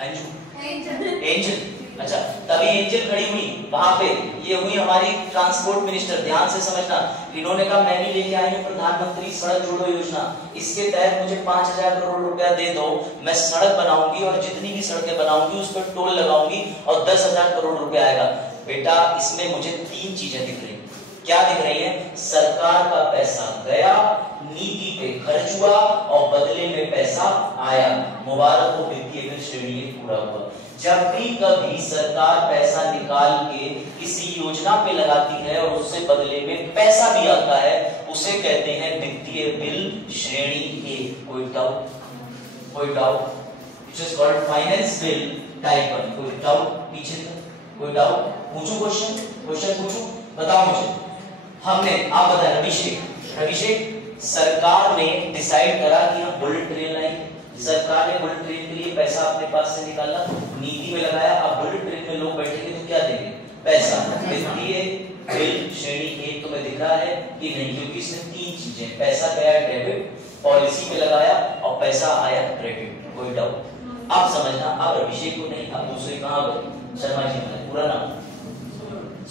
एंजल, अच्छा तभी एंजल खड़ी हुई वहां पे, ये हुई हमारी ट्रांसपोर्ट मिनिस्टर। ध्यान से समझना, इन्होंने कहा मैं भी लेके आई हूँ प्रधानमंत्री सड़क जोड़ो योजना, इसके तहत मुझे 5,000 करोड़ रुपया दे दो, मैं सड़क बनाऊंगी और जितनी भी सड़कें बनाऊंगी उस पर टोल लगाऊंगी और 10,000 करोड़ रुपया आएगा। बेटा इसमें मुझे 3 चीजें दिख रही, क्या दिख रही है? सरकार का पैसा गया, नीति पे खर्च हुआ और बदले में पैसा आया। मुबारक हो, वित्तीय बिल श्रेणी पूरा हुआ। जब भी कभी सरकार पैसा निकाल के किसी योजना पे लगाती है और उससे बदले में पैसा भी आता है, उसे कहते हैं वित्तीय बिल श्रेणी ए। कोई डाउट? कोई doubt? It is called finance bill type 1। कोई डाउट? पीछे कोई डाउट? पूछूं क्वेश्चन? क्वेश्चन पूछूं? बताओ मुझे। हमने, आप बताएं अभिषेक, सरकार ने डिसाइड करा कि हम बुलेट ट्रेन लाएंगे। सरकार ने बुलेट ट्रेन के लिए पैसा अपने पास से निकाला, नीति में लगाया। अब बुलेट ट्रेन में लोग बैठेंगे तो क्या देंगे? पैसा। वित्तीय बिल श्रेणी ए तुम्हें दिख रहा है कि नहीं? क्योंकि इसमें 3 चीजें, पैसा गया डेबिट, पॉलिसी पे लगाया और पैसा आया क्रेडिट। कोई डाउट? आप समझना। आप अभिषेक को नहीं, आप दूसरे कहां गए? शर्मा जी का पूरा नाम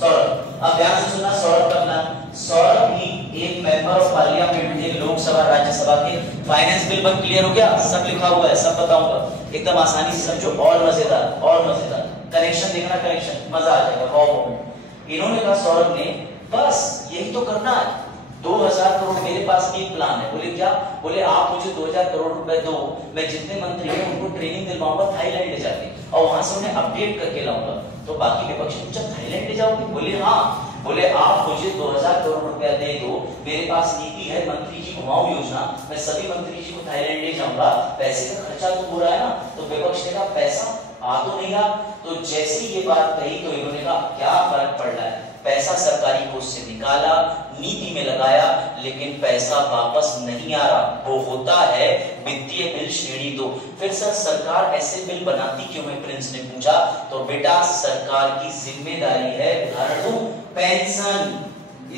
सौरभ। अब ध्यान से सुनना, सौरभ का प्लान। सौरभ भी एक मेंबर ऑफ पार्लियामेंट थे, लोकसभा राज्यसभा के। फाइनेंस बिल बन क्लियर हो गया? सब लिखा हुआ है, सब बताऊंगा, एकदम आसानी से समझो। और मजेदार, और मजेदार कनेक्शन देखना, कनेक्शन मजा आ जाएगा। Wow moment. इन्होंने कहा, सौरभ ने, बस यही तो करना है, 2,000 करोड़ मेरे पास भी प्लान है। बोले क्या? बोले आप मुझे 2,000 करोड़ रुपए दो, मैं जितने मंत्री हैं उनको ट्रेनिंग दिलवाऊंगा थाईलैंड ले जाके और वहां से उन्हें अपडेट करके लाऊंगा। तो बाकी विपक्ष ने पूछा थाईलैंड ले जाओगे? बोले हाँ। बोले आप मुझे 2,000 करोड़ रुपया दे दो, मेरे पास नीति है मंत्री जी घुमाओ योजना, मैं सभी मंत्री जी को थाईलैंड ले जाऊंगा, पैसे का खर्चा तो हो रहा है ना। तो विपक्ष ने कहा पैसा आ तो नहीं रहा। तो जैसे ये बात कही तो इन्होंने कहा क्या फर्क पड़ रहा है, पैसा सरकारी कोष से निकाला, नीति में लगाया, लेकिन पैसा वापस नहीं आ रहा। वो होता है वित्तीय बिल श्रेणी 2। फिर सर सरकार ऐसे बिल बनाती क्यों है? प्रिंस ने पूछा। तो बेटा सरकार की जिम्मेदारी है, उदाहरण दूं, पेंशन,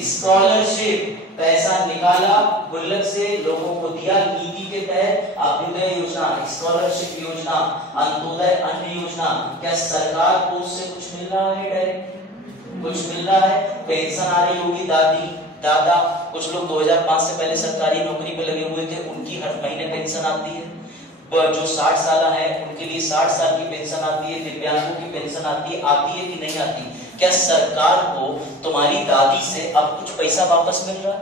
स्कॉलरशिप, पैसा निकाला गुल्लक से, लोगों को दिया नीति के तहत, अभ्युदय योजना, स्कॉलरशिप योजना, अंत्योदय अन्न योजना। क्या सरकार को उससे कुछ मिल रहा है? डायरेक्ट कुछ मिल रहा है? पेंशन आ रही होगी दादी दादा, कुछ लोग 2005 से पहले सरकारी नौकरी पे लगे हुए थे, उनकी हर महीने पेंशन आती है। जो 60 साल है उनके लिए 60 साल की पेंशन आती है, दिव्यांगों की पेंशन आती है कि नहीं आती? क्या सरकार को तुम्हारी दादी से अब कुछ पैसा वापस मिल रहा?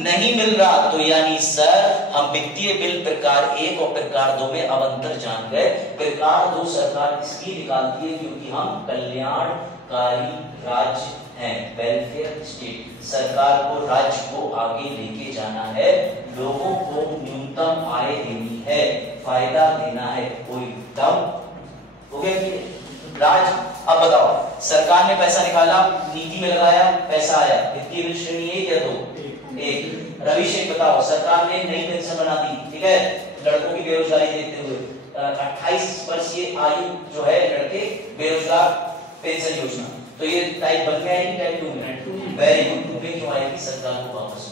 नहीं मिल रहा। तो यानी सर हम वित्तीय बिल प्रकार 1 और प्रकार 2 में अब अंतर जान गए। प्रकार 2 सरकार इसलिए निकालती है क्योंकि हम कल्याणकारी राज्य हैं, वेलफेयर स्टेट। सरकार को राज्य को आगे लेके जाना है, लोगों को न्यूनतम आय देनी है, फायदा देना है। कोई डाउट हो गया कि राज्य? अब बताओ, सरकार ने पैसा निकाला, नीति में लगाया, पैसा आया, वित्तीय बिल श्रेणी 1 या 2? 1। रविशेख बताओ, सरकार ने नई पेंशन बना दी, ठीक है, लड़कों की बेरोजगारी देखते हुए 28 वर्षीय आयु जो है लड़के बेरोजगार पेंशन योजना। तो ये टाइप 1 में आएगी, टाइप 2 में? Very good. पे क्यों आएगी? सरकार को वापस।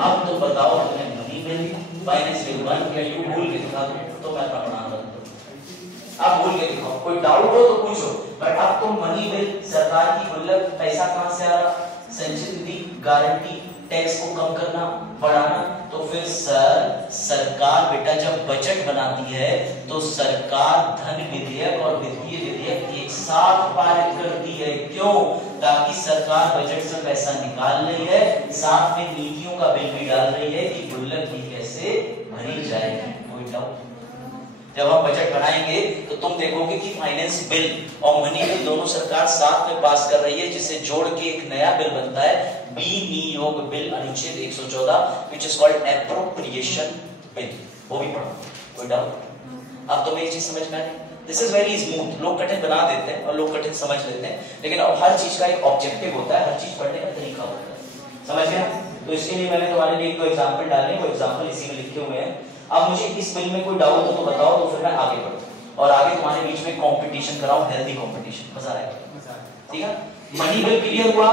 अब तो बताओ तुम्हें मनी बिल, फाइनेंस बिल 1 या 2 भूल के दिखा दो तो मैं पढ़ा रहा हूं। आप भूल के दिखाओ, कोई डाउट हो तो पूछो। बट अब तो मनी बिल, सरकार की गुल्लक, पैसा कहां से आ रहा? संचित निधि, गारंटी, टैक्स को कम करना, बढ़ाना। तो फिर सरकार बेटा जब बजट बनाती है तो सरकार धन विधेयक और वित्तीय विधेयक एक साथ पारित करती है। क्यों? ताकि सरकार बजट से पैसा निकाल रही है, साथ में नीतियों का बिल भी डाल रही है कि गुल्लक भी कैसे भरी जाएगी। कोई डाउट? जब हम बजट बनाएंगे तो तुम देखोगे कि फाइनेंस बिल और मनी बिल दोनों सरकार साथ में पास कर रही है, जिसे जोड़ के एक नया बिल बनता है, विनियोग बिल, अनुच्छेद 114, which is called appropriation bill। वो भी पढ़ो। कोई डाउट? अब तुम्हें ये चीज समझ में आ रही? This is very smooth. लोग कठिन बना देते हैं और लोग कठिन समझ लेते हैं, लेकिन हर चीज का एक ऑब्जेक्टिव होता है, हर चीज पढ़ने का तरीका होता है। समझ गया? तो इसके लिए मैंने तुम्हारे लिए एक एग्जाम्पल डाले, वो एग्जाम्पल इसी में लिखे हुए हैं। अब मुझे इस बिल में कोई डाउट हो तो बताओ, तो फिर मैं आगे बढ़ूं और आगे तुम्हारे बीच में कंपटीशन कराऊं, हेल्दी कंपटीशन। मजा आएगा, ठीक है? मनी बिल क्लियर हुआ,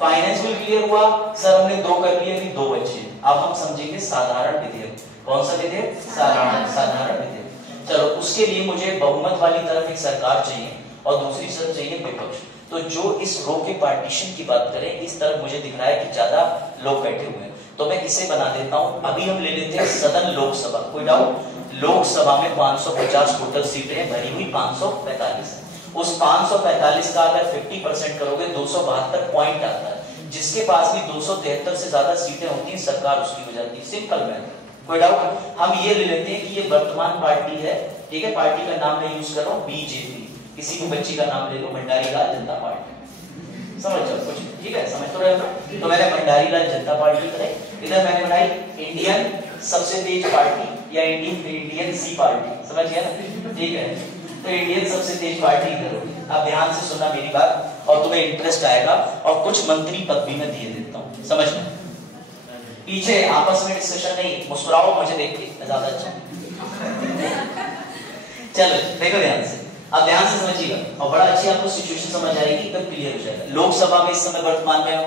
फाइनेंस बिल क्लियर हुआ, सर हमने 2 कर लिए, अभी 2 बचे। अब हम समझेंगे साधारण विधेयक। कौन सा विधेयक? साधारण विधेयक। चलो उसके लिए मुझे बहुमत वाली तरफ एक सरकार चाहिए और दूसरी तरफ चाहिए विपक्ष। तो जो इस रो के पार्टीशन की बात करें, इस तरफ मुझे दिख रहा है कि ज्यादा लोग बैठे हुए हैं, तो मैं इसे बना देता हूं। अभी हम ले लेते हैं सदन लोकसभा, कोई डाउट? लोकसभा में 550 टोटल सीटें हैं, भरी हुई 545 है। उस 545 का अगर 50% करोगे 272 पॉइंट आता है। जिसके पास भी 273 से ज्यादा सीटें होती हैं सरकार उसकी हो जाती है। सिंपल मैथ, कोई डाउट? हम ये ले लेते हैं कि ये वर्तमान पार्टी है, ठीक है, पार्टी का नाम मैं यूज कर रहा हूं बीजेपी, किसी भी बच्ची का नाम ले लो, भंडारी लाल जनता पार्टी, समझ जाओ कुछ, ठीक है, समझ तो रहे हो? तो मैंने भंडारी लाल जनता पार्टी बनाई, इधर मैंने बनाई इंडियन सबसे तेज पार्टी या इंडियन सी पार्टी, समझ गया ना? ठीक है, तो इंडियन सबसे तेज पार्टी इधर होगी। अब ध्यान से सुनना मेरी बात और तुम्हें इंटरेस्ट आएगा, और कुछ मंत्री पद भी मैं दिए देता हूं, समझना। पीछे आपस में डिस्कशन नहीं, मुस्कुराओ मुझे देख के, ज्यादा अच्छा। चलो देखो ध्यान से, अब ध्यान से समझिएगा और बड़ा अच्छी आपको सिचुएशन समझ आएगी, एकदम क्लियर हो जाएगा। लोकसभा में इस समय वर्तमान में हूं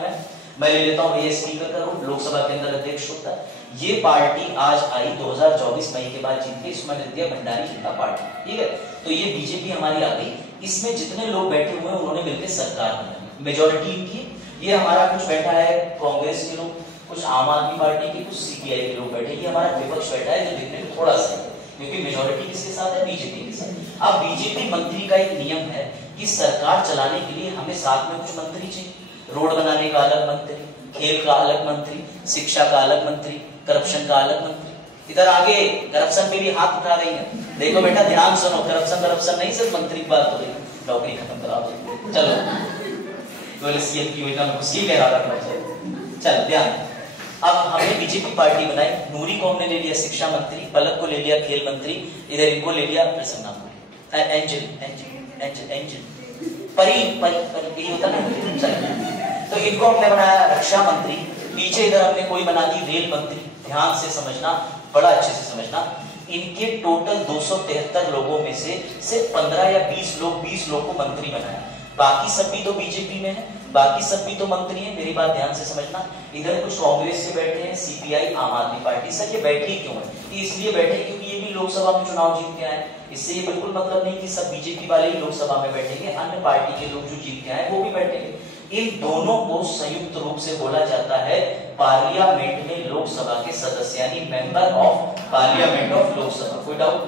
मैं ले लेता हूं ये स्पीकर का रूप, लोकसभा के अंदर अध्यक्ष होता है। ये पार्टी आज आई 2024 मई के बाद जीत के, इसमें लिख दिया भंडारी जनता पार्टी, ठीक है। तो ये बीजेपी हमारी आ गई, इसमें जितने लोग बैठे हुए हैं उन्होंने मिलकर सरकार बनाई, मेजोरिटी इनकी। ये हमारा कुछ बैठा है कांग्रेस के लोग, कुछ आम आदमी पार्टी के, कुछ सीपीआई के लोग बैठे, ये हमारा विपक्ष बैठा है जो दिखने में थोड़ा सा, क्योंकि मेजोरिटी किसके साथ है? बीजेपी के साथ। अब बीजेपी मंत्री का एक नियम है कि सरकार चलाने के लिए हमें साथ में कुछ मंत्री चाहिए। रोड बनाने का अलग मंत्री, खेल का अलग मंत्री, शिक्षा का अलग मंत्री, करप्शन का अलग मंत्री। इधर आगे करप्शन पे भी हाथ उठा रही है, देखो बेटा ध्यान सुनो, करप्शन नहीं, सिर्फ मंत्री की बात हो रही है, नौकरी खत्म करा दो। चलो सीएम की योजना में घुस कह रहा था, चल ध्यान। अब हमने बीजेपी पार्टी बनाई, नूरी को हमने ले लिया शिक्षा मंत्री, पलक को ले लिया खेल मंत्री, इधर इनको ले लिया परी होता ना, तो इनको हमने बनाया रक्षा मंत्री। पीछे इधर हमने कोई बना दी रेल मंत्री। ध्यान से समझना, बड़ा अच्छे से समझना, इनके टोटल 273 लोगों में से सिर्फ 15 या 20 लोग को मंत्री बनाया, बाकी सब भी तो बीजेपी में है, बाकी सब भी तो मंत्री हैं। मेरी बात ध्यान से समझना, इधर कुछ कांग्रेस के बैठे हैं, सीपीआई, आम आदमी पार्टी। सर ये बैठे ही क्यों है? इसलिए बैठे क्योंकि ये भी लोकसभा में चुनाव जीत के आए। इससे ये बिल्कुल मतलब नहीं कि सब बीजेपी वाले ही लोकसभा में बैठेंगे, अन्य पार्टी के लोग जो जीत के आए वो भी बैठेंगे। इन दोनों को संयुक्त रूप से बोला जाता है पार्लियामेंट में लोकसभा के सदस्य, यानी member of parliament of Lok Sabha. कोई डाउट?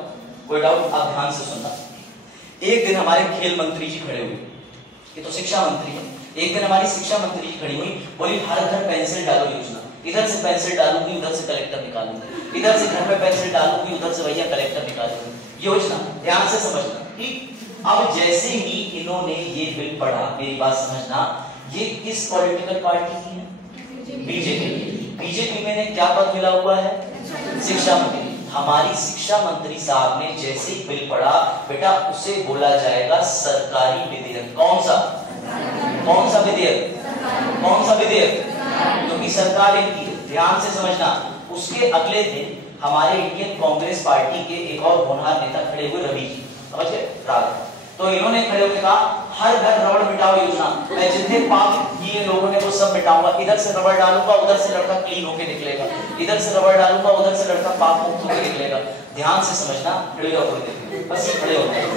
कोई डाउट? आप ध्यान से सुनना। एक दिन हमारे खेल मंत्री जी खड़े हुए, ये तो शिक्षा मंत्री है, एक दिन हमारी शिक्षा मंत्री जी खड़ी हुई, बोली हर घर पेंसिल डालो योजना, इधर से पेंसिल डालूंगी उधर से कलेक्टर निकालूंगी, इधर से घर पे पेंसिल डालूंगी उधर से भैया कलेक्टर निकालूंगी, योजना। ध्यान से समझना, ठीक। अब जैसे ही इन्होंने ये बिल पढ़ा, मेरी बात समझना, ये किस पॉलिटिकल पार्टी की है? बीजेपी। बीजेपी में क्या पद मिला हुआ है? शिक्षा मंत्री। हमारी शिक्षा मंत्री साहब ने जैसे ही बिल पढ़ा, बेटा उसे बोला जाएगा सरकारी विधेयक। कौन सा? कौन सा विधेयक? कौन सा विधेयक? क्योंकि सरकार इनकी है। ध्यान से समझना, उसके अगले दिन हमारे इंडियन कांग्रेस पार्टी के एक और होनहार नेता खड़े हुए, रवि जी, समझ गए, राज। तो इन्होंने खड़े होकर कहा हर घर रबड़ मिटाओ योजना, मैं जितने पाप किए लोगों ने वो सब मिटाऊंगा, इधर से रबड़ डालूंगा उधर से लड़का क्लीन होके निकलेगा, इधर से रबड़ डालूंगा उधर से लड़का पाप मुक्त होकर निकलेगा। ध्यान से समझना, खड़े हो जाइए, बस खड़े हो जाइए।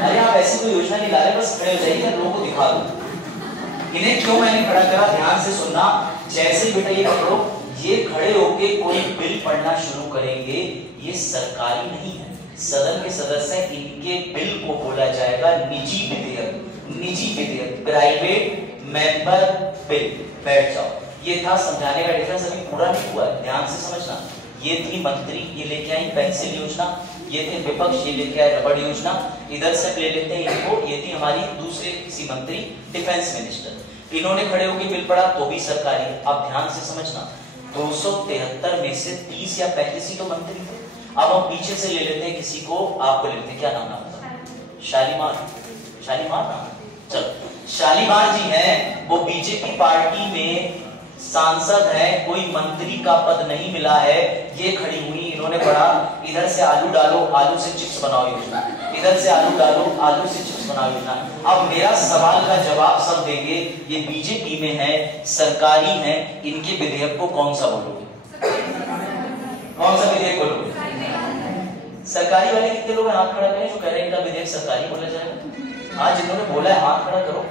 अरे आप ऐसी कोई योजना नहीं ला रहे, बस खड़े हो जाइए, लोगों को दिखा दो। इन्हें क्यों मैंने खड़ा करा? ध्यान से सुनना, जैसे बेटा ये पकड़ो, ये खड़े होके कोई बिल पढ़ना शुरू करेंगे, ये सरकारी नहीं है, सदन के सदस्य, इनके बिल को बोला जाएगा निजी विधेयक। निजी विधेयक, प्राइवेट मेंबर बिल। बैठ जाओ। ये था समझाने का डिफरेंस, अभी पूरा नहीं हुआ है, ध्यान से समझना। ये थी मंत्री, ये लेके आई पेंसिल योजना, ये थे विपक्ष, ये लेके आए रबड़ योजना। इधर से ले लेते हैं इनको, ये थी हमारी दूसरे किसी मंत्री, डिफेंस मिनिस्टर। इन्होंने खड़े होकर बिल पढ़ा तो भी सरकारी। अब ध्यान से समझना, 273 में से 30 या 35 ही तो मंत्री थे। अब हम पीछे से ले लेते हैं किसी को, आपको ले लेते हैं, क्या नाम होगा? शालीमार। शालीमार नाम, चलो शालीमार जी हैं, वो बीजेपी पार्टी में सांसद है, कोई मंत्री का पद नहीं मिला है। ये खड़ी हुई, इन्होंने पढ़ा इधर से आलू डालो आलू से चिप्स बनाओ योजना, इधर से आलू डालो आलू से चिप्स बनाओ योजना। अब मेरा सवाल का जवाब सब देंगे, ये बीजेपी में है, सरकारी है, इनके विधेयक को कौन सा बोलोगे? कौन सा विधेयक बोलोगे? सरकारी वाले कितने लोग हाथ खड़ा करें जो कह रहे हैं इनका विधेयक सरकारी बोला जाएगा? हाँ, जिन्होंने बोला है हाथ खड़ा करो।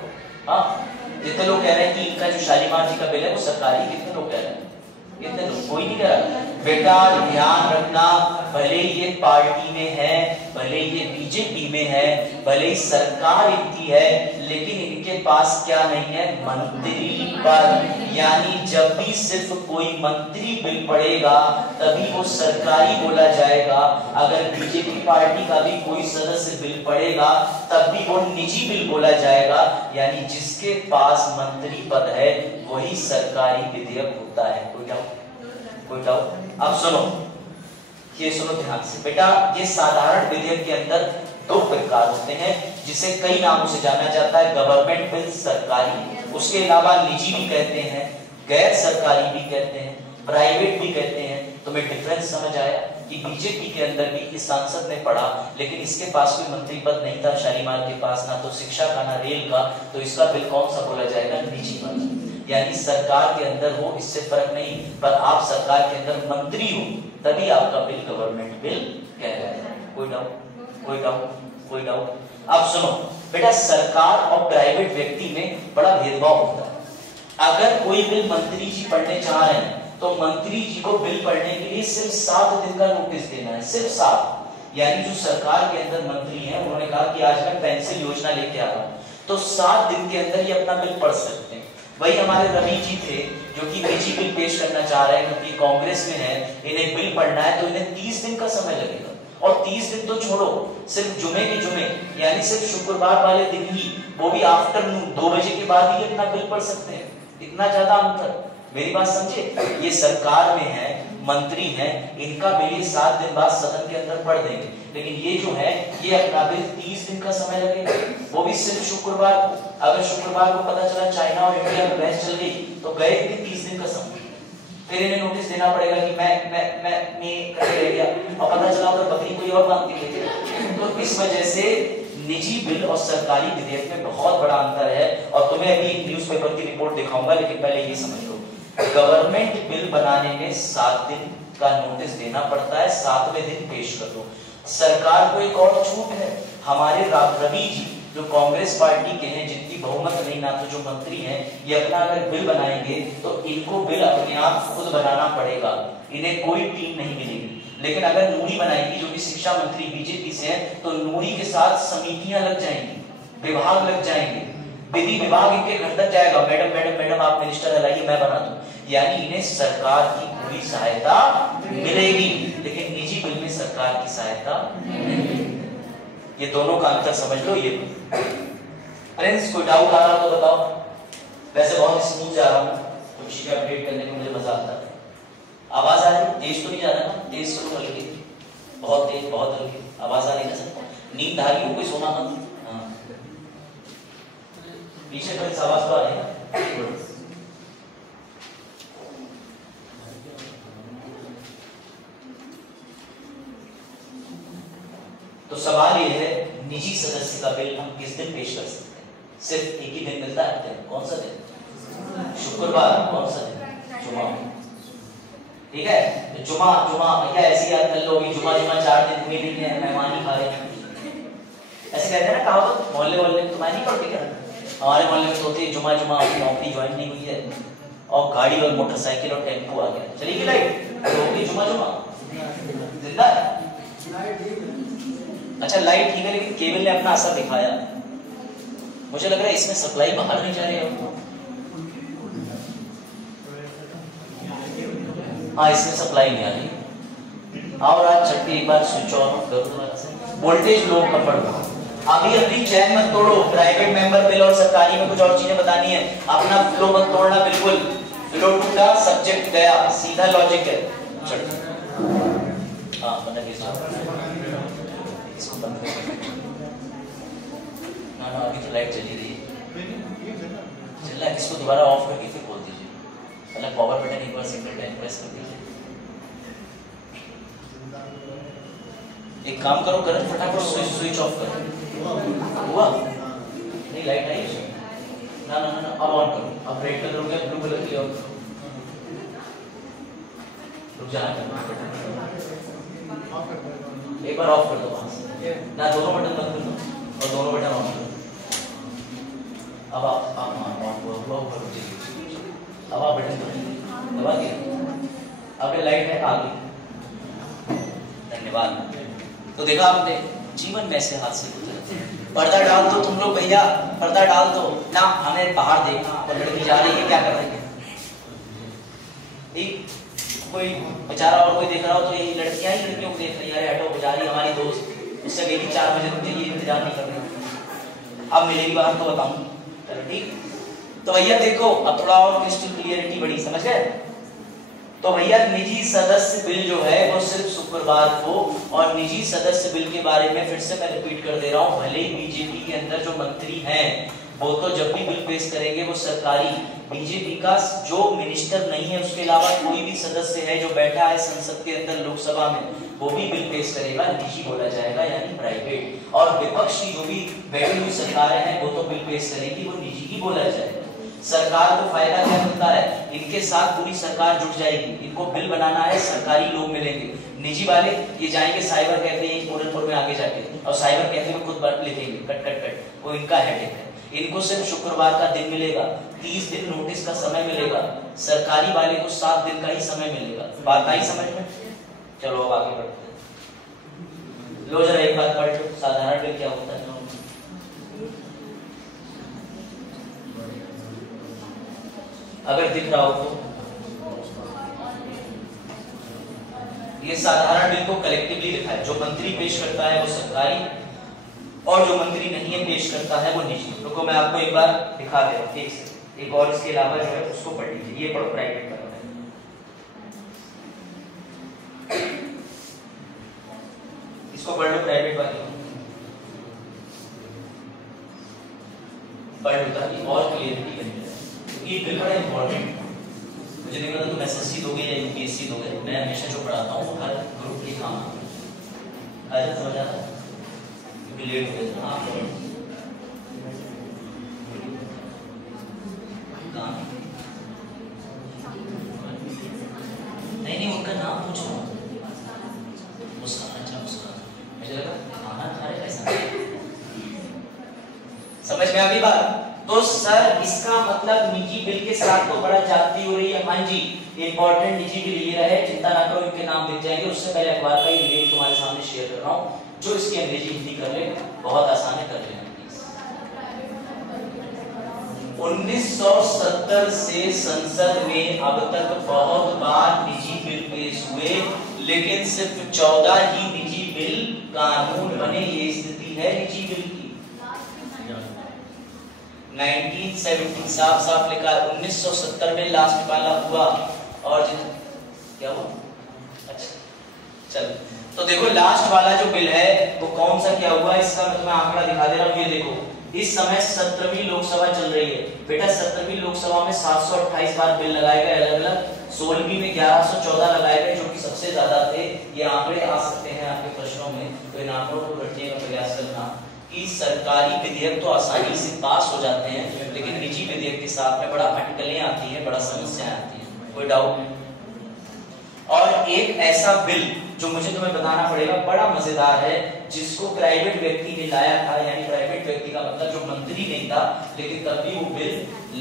हाँ, जितने लोग कह रहे हैं कि इनका जो शालीमार जी का बिल है वो सरकारी, कितने लोग कह रहे हैं? कितने लोग? कोई नहीं कह रहा। बेटा ध्यान रखना, भले ये पार्टी में है, भले ये बीजेपी में है, भले ही सरकार इनकी है, लेकिन इनके पास क्या नहीं है? मंत्री पद। यानी जब भी सिर्फ कोई मंत्री बिल पड़ेगा तभी वो सरकारी बोला जाएगा। अगर बीजेपी पार्टी का भी कोई सदस्य बिल पड़ेगा तब भी वो निजी बिल बोला जाएगा। यानी जिसके पास मंत्री पद है वही सरकारी विधेयक होता है। कोई डाउट? कोई डाउट? अब सुनो, ये सुनो ध्यान से बेटा, ये साधारण विधेयक के अंदर दो प्रकार होते हैं जिसे कई नामों से जाना जाता है। गवर्नमेंट बिल सरकारी, उसके अलावा निजी भी कहते हैं, गैर सरकारी भी कहते हैं, प्राइवेट भी कहते हैं। तुम्हें डिफरेंस समझ आया कि बीजेपी के अंदर भी इस सांसद ने पढ़ा लेकिन इसके पास कोई मंत्री पद नहीं था, शालीमार के पास ना तो शिक्षा का ना रेल का, तो इसका बिल कौन सा बोला जाएगा? निजी पद। यानी सरकार के अंदर हो इससे फर्क नहीं, पर आप सरकार के अंदर मंत्री हो तभी आपका बिल गवर्नमेंट बिल कहलाएगा। कोई डाउट? कोई डाउट? कोई डाउट? अब सुनो बेटा, सरकार और प्राइवेट व्यक्ति में बड़ा भेदभाव होता है। अगर कोई बिल मंत्री जी पढ़ने चाह रहे हैं तो मंत्री जी को बिल पढ़ने के लिए सिर्फ 7 दिन का नोटिस देना है, सिर्फ 7। यानी जो सरकार के अंदर मंत्री हैं उन्होंने कहा कि आज मैं पेंसिल योजना लेके आ रहा हूं, तो 7 दिन के अंदर ये अपना बिल पढ़ सकते हैं। वही हमारे रवि जी थे जो कि निजी बिल पेश करना चाह रहे हैं क्योंकि कांग्रेस में है, इन्हें बिल पढ़ना है तो इन्हें 30 दिन का समय लगेगा। और 30 दिन तो छोड़ो, सिर्फ जुमे के जुमे यानी सिर्फ शुक्रवार वाले दिन ही, वो भी आफ्टरनून 2 बजे के बाद ही अपना बिल पढ़ सकते हैं। इतना ज्यादा अंतर, मेरी बात समझे? ये सरकार में है, मंत्री हैं, इनका बिल ये 7 दिन बाद सदन के अंदर पढ़ देंगे, लेकिन ये जो है ये अपना बिल 30 दिन का समय लगेगा, वो भी सिर्फ शुक्रवार को। अगर शुक्रवार को पता चला चाइना और इंडिया में बहस चल गई तो गए भी 30 दिन का समय, फिर इन्हें नोटिस देना पड़ेगा कि मैं रह गया, और पता चला तो बकरी कोई और बांधती है। तो इस वजह से निजी बिल और सरकारी विधेयक में बहुत बड़ा अंतर है। और तुम्हें अभी एक न्यूज़पेपर की रिपोर्ट दिखाऊंगा, लेकिन पहले ये समझ लो, गवर्नमेंट बिल बनाने में 7 दिन का नोटिस देना पड़ता है, 7वें दिन पेश कर दो। सरकार को एक और छूट है, हमारे रवि जी जो कांग्रेस पार्टी के हैं, जिनकी बहुमत नहीं ना तो जो मंत्री हैं, ये अपना अगर बिल बनाएंगे तो इनको बिल अपने आप खुद बनाना पड़ेगा, इन्हें कोई टीम नहीं मिलेगी। लेकिन अगर नूरी बनाएगी जो कि शिक्षा मंत्री बीजेपी से है, तो नूरी के साथ समितियां लग जाएंगी, विभाग लग जाएंगे, विधि विभाग इनके घर तक जाएगा, मैडम मैडम मैडम आप मिनिस्टर हलाइए मैं बना दूं। यानी इन्हें सरकार की पूरी सहायता मिलेगी, लेकिन निजी बिल में सरकार की सहायता नहीं मिलेगी। ये दोनों का अंतर समझ लो। ये फ्रेंड्स, कोई डाउट आ रहा तो बताओ। वैसे बहुत स्मूथ जा रहा हूँ, कुछ चीजें अपडेट करने में मुझे मजा आता है। आवाज आ रही? तेज तो नहीं जा रहा ना? तेज सुनो, हल्की, बहुत तेज, बहुत हल्की आवाज आ रही है ना? नींदधारी हो कोई सोना मत। हाँ, पीछे तो इस आवाज तो आ रही है ना? तो सवाल ये है, निजी सदस्य का बिल हम किस दिन पेश कर सकते हैं? सिर्फ एक ही दिन मिलता है, कौन सा दिन? शुक्रवार। कौन सा दिन? जुमा। ठीक है, तो जुमा भैया ऐसे याद कर लो, जुमा 4 दिन हुए नहीं है, मेहमान ही खा रहे हैं, ऐसे कहते हैं ना। कहा तो मोहल्ले में तुम्हारे नहीं पढ़ते क्या? हमारे मोहल्ले में सोते जुमा नौकरी ज्वाइन नहीं हुई है और गाड़ी और मोटरसाइकिल और टेम्पो आ गया, चलेगी लाइट, तो जुमा जिंदा है। अच्छा लाइट ठीक है, लेकिन केबल ने अपना असर दिखाया। मुझे लग रहा है इसमें सप्लाई बाहर नहीं जा रही है। हाँ, इसमें सप्लाई नहीं आ रही। और आज छठी एक बार स्विच ऑन करो दोबारा से, वोल्टेज लो कर पड़ो। अभी अपनी चैन मत तोड़ो, प्राइवेट मेंबर बिल और सरकारी में कुछ और चीजें बतानी है, अपना फ्लो मत तोड़ना बिल्कुल। फ्लो टूटा, सब्जेक्ट गया, सीधा लॉजिक है। हाँ, बंद इसको बंद कर। ना अभी तो लाइट चली रही है, चल रहा है, इसको दोबारा ऑफ करके फिर खोल दीजिए। मतलब पावर बटन एक बार सिंगल टाइम प्रेस कर दीजिए। एक काम करो, करंट फटाफट स्विच ऑफ करो। हुआ नहीं? लाइट आई है ना? अब ऑन करो। अब रेड कलर हो गया, ब्लू कलर की ऑन करो। रुक जाना, एक बार ऑफ कर दो वहां से ना, दोनों बटन बंद कर दो और दोनों बटन ऑन कर दो। अब आप बटन दबा दिया, अब लाइट है आ गई। धन्यवाद। तो देखा आपने, जीवन में ऐसे हादसे होते हैं। पर्दा डाल दो तुम लोग भैया, पर्दा डाल दो ना, हमें बाहर देखना, और लड़की जा रही है क्या कर रही है, एक कोई बेचारा और कोई देख रहा हो तो यही लड़कियां ही लड़कियों को देख रही है, अरे हटो जा रही हमारी दोस्त, उससे मेरी 4 बजे रुक जाइए, इंतजार नहीं कर रही, अब मिलेगी बाहर तो बताऊं। चलो ठीक, तो भैया देखो अब थोड़ा और क्रिस्टल क्लियरिटी बढ़ी, समझ गए। तो भैया निजी सदस्य बिल जो है वो सिर्फ शुक्रवार को, और निजी सदस्य बिल के बारे में फिर से मैं रिपीट कर दे रहा हूं, भले ही बीजेपी के अंदर जो मंत्री हैं वो तो जब भी बिल पेश करेंगे वो सरकारी, बीजेपी का जो मिनिस्टर नहीं है उसके अलावा कोई भी सदस्य है जो बैठा है संसद के अंदर लोकसभा में, वो भी बिल पेश करेगा, निजी बोला जाएगा यानी प्राइवेट। और विपक्ष की जो भी बैठी हुई सरकारें हैं वो तो बिल पेश करेगी, वो निजी ही बोला जाएगा। सरकार को फायदा क्या मिलता है, इनके साथ पूरी सरकार जुट जाएगी, इनको बिल बनाना है, सरकारी लोग मिलेंगे, निजी वाले ये जाएंगे साइबर कैफे पूरनपुर में आगे जाके, और साइबर कैफे में खुद लिखेंगे कट कट कट, वो इनका हेडेक है। इनको सिर्फ शुक्रवार का दिन मिलेगा, 30 दिन नोटिस का समय मिलेगा, सरकारी वाले को 7 दिन का ही समय मिलेगा। बात आई समझ में? चलो अब आगे बढ़ते हैं। लो जरा एक बात पढ़ लो, साधारण बिल क्या होता है। अगर दिख रहा हो तो ये साधारण बिल को कलेक्टिवली लिखा है, जो मंत्री पेश करता है वो सरकारी, और जो मंत्री नहीं है पेश करता है वो निजी। रुको मैं आपको एक बार दिखा दे रहा हूं, एक और इसके अलावा जो है उसको पढ़ लीजिए, ये पढ़ो प्राइवेट का है। इसको पढ़ लो प्राइवेट वाले, पढ़ लो ताकि और क्लियरिटी बन जाए, क्योंकि बिल बड़ा इंपॉर्टेंट। मुझे नहीं पता तुम एसएससी दोगे या यूपीएससी दोगे, मैं हमेशा जो पढ़ाता हूँ हर ग्रुप के काम आता है, समझ आता है, क्योंकि लेट हो गए ना आप नहीं उनका नाम पूछो, मुस्कान, अच्छा मुस्कान, मुझे लगा खाना खा रहे कैसा, समझ में आ गई बात। तो सर इसका मतलब निजी बिल के साथ तो बड़ा जाती हो रही है। हाँ जी, इंपॉर्टेंट निजी बिल ये रहे, चिंता ना करो इनके नाम दिख जाएंगे। उससे पहले अखबार का ही लिंक तुम्हारे सामने शेयर कर रहा हूँ, जो इसकी अंग्रेजी हिंदी कर ले, बहुत आसान है, कर लेना। 1970 से संसद में अब तक बहुत बार निजी बिल पेश हुए, लेकिन सिर्फ 14 ही निजी बिल कानून बने। ये स्थिति है निजी बिल की। 1970 साफ लिखा है, 1970 में लास्ट वाला हुआ, और क्या हुआ, अच्छा चलो तो देखो लास्ट वाला जो बिल है वो कौन सा क्या हुआ, इसका मैं तुम्हें आंकड़ा दिखा दे रहा हूँ। ये देखो इस समय 17वीं लोकसभा चल रही है बेटा, 17वीं लोकसभा में 728 बार बिल लगाए गए अलग अलग, 16वीं में 1114 लगाए गए जो कि सबसे ज्यादा थे। ये आंकड़े आ सकते हैं आपके प्रश्नों में, तो इन आंकड़ों को रटने का प्रयास करना कि सरकारी विधेयक तो आसानी से पास हो जाते हैं, लेकिन निजी विधेयक के साथ में बड़ा अटकलें आती हैं, बड़ा समस्याएं आती हैं, कोई डाउट नहीं। और एक ऐसा बिल जो मुझे तुम्हें बताना पड़ेगा बड़ा मजेदार है, जिसको प्राइवेट व्यक्ति ने लाया था, यानी प्राइवेट व्यक्ति का मतलब जो मंत्री नहीं था, लेकिन तब भी वो बिल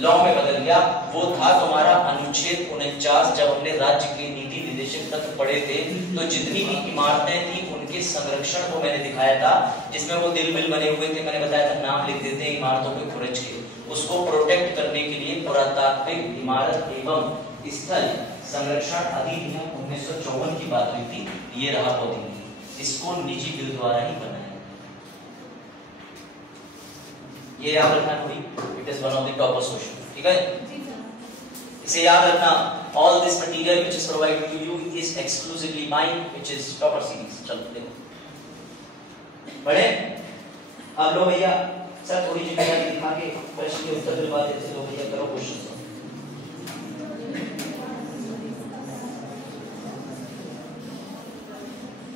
लॉ में बदल गया। वो था तुम्हारा अनुच्छेद 49। जब हमने राज्य के नीति निर्देशक तत्व पढ़े थे तो जितनी भी इमारतें थी उनके संरक्षण को मैंने दिखाया था, जिसमें वो दिल बिल बने हुए थे, मैंने बताया था नाम लिख देते हैं इमारतों पे खुरच के, उसको प्रोटेक्ट करने के लिए पुरातात्विक इमारत एवं स्थल संरक्षण अधिनियम 1954 की बात हुई थी। ये रहा वो अधिनियम, इसको निजी बिल द्वारा ही बनाया। ये याद रखना थोड़ी, it is one of the toppers question, ठीक है, इसे याद रखना। All this material which is provided to you is exclusively mine, which is topper series. चलो देखो बड़े, अब लो भैया सर थोड़ी जिम्मेदारी दिखा के प्रश्न के उत्तर दिलवा देते, लो भैया करो क्वेश्चन।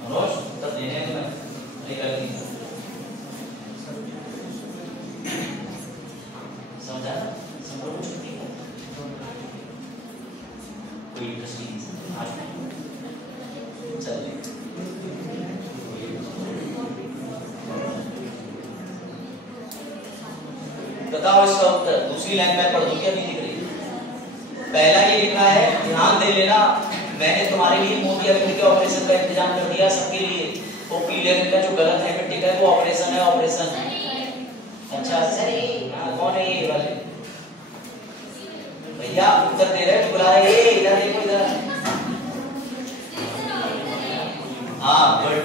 मनोज तब देने में नहीं कर दी, समझा ना, समझो कुछ नहीं है, कोई इंटरेस्टिंग आज नहीं चलिए बताओ इसका उत्तर। दूसरी लाइन में पढ़ दूं क्या, नहीं दिख रही? पहला ये लिखा है, ध्यान दे लेना, मैंने तुम्हारे लिए मोतिया बिंद के ऑपरेशन का इंतजाम कर दिया सबके लिए। वो पीले रंग का जो गलत हैमेटिक है वो ऑपरेशन है, ऑपरेशन। अच्छा सही, कौन है ये वाले भैया? उत्तर दे रहे बुला रहे, इधर देखो इधर। हाँ गुड।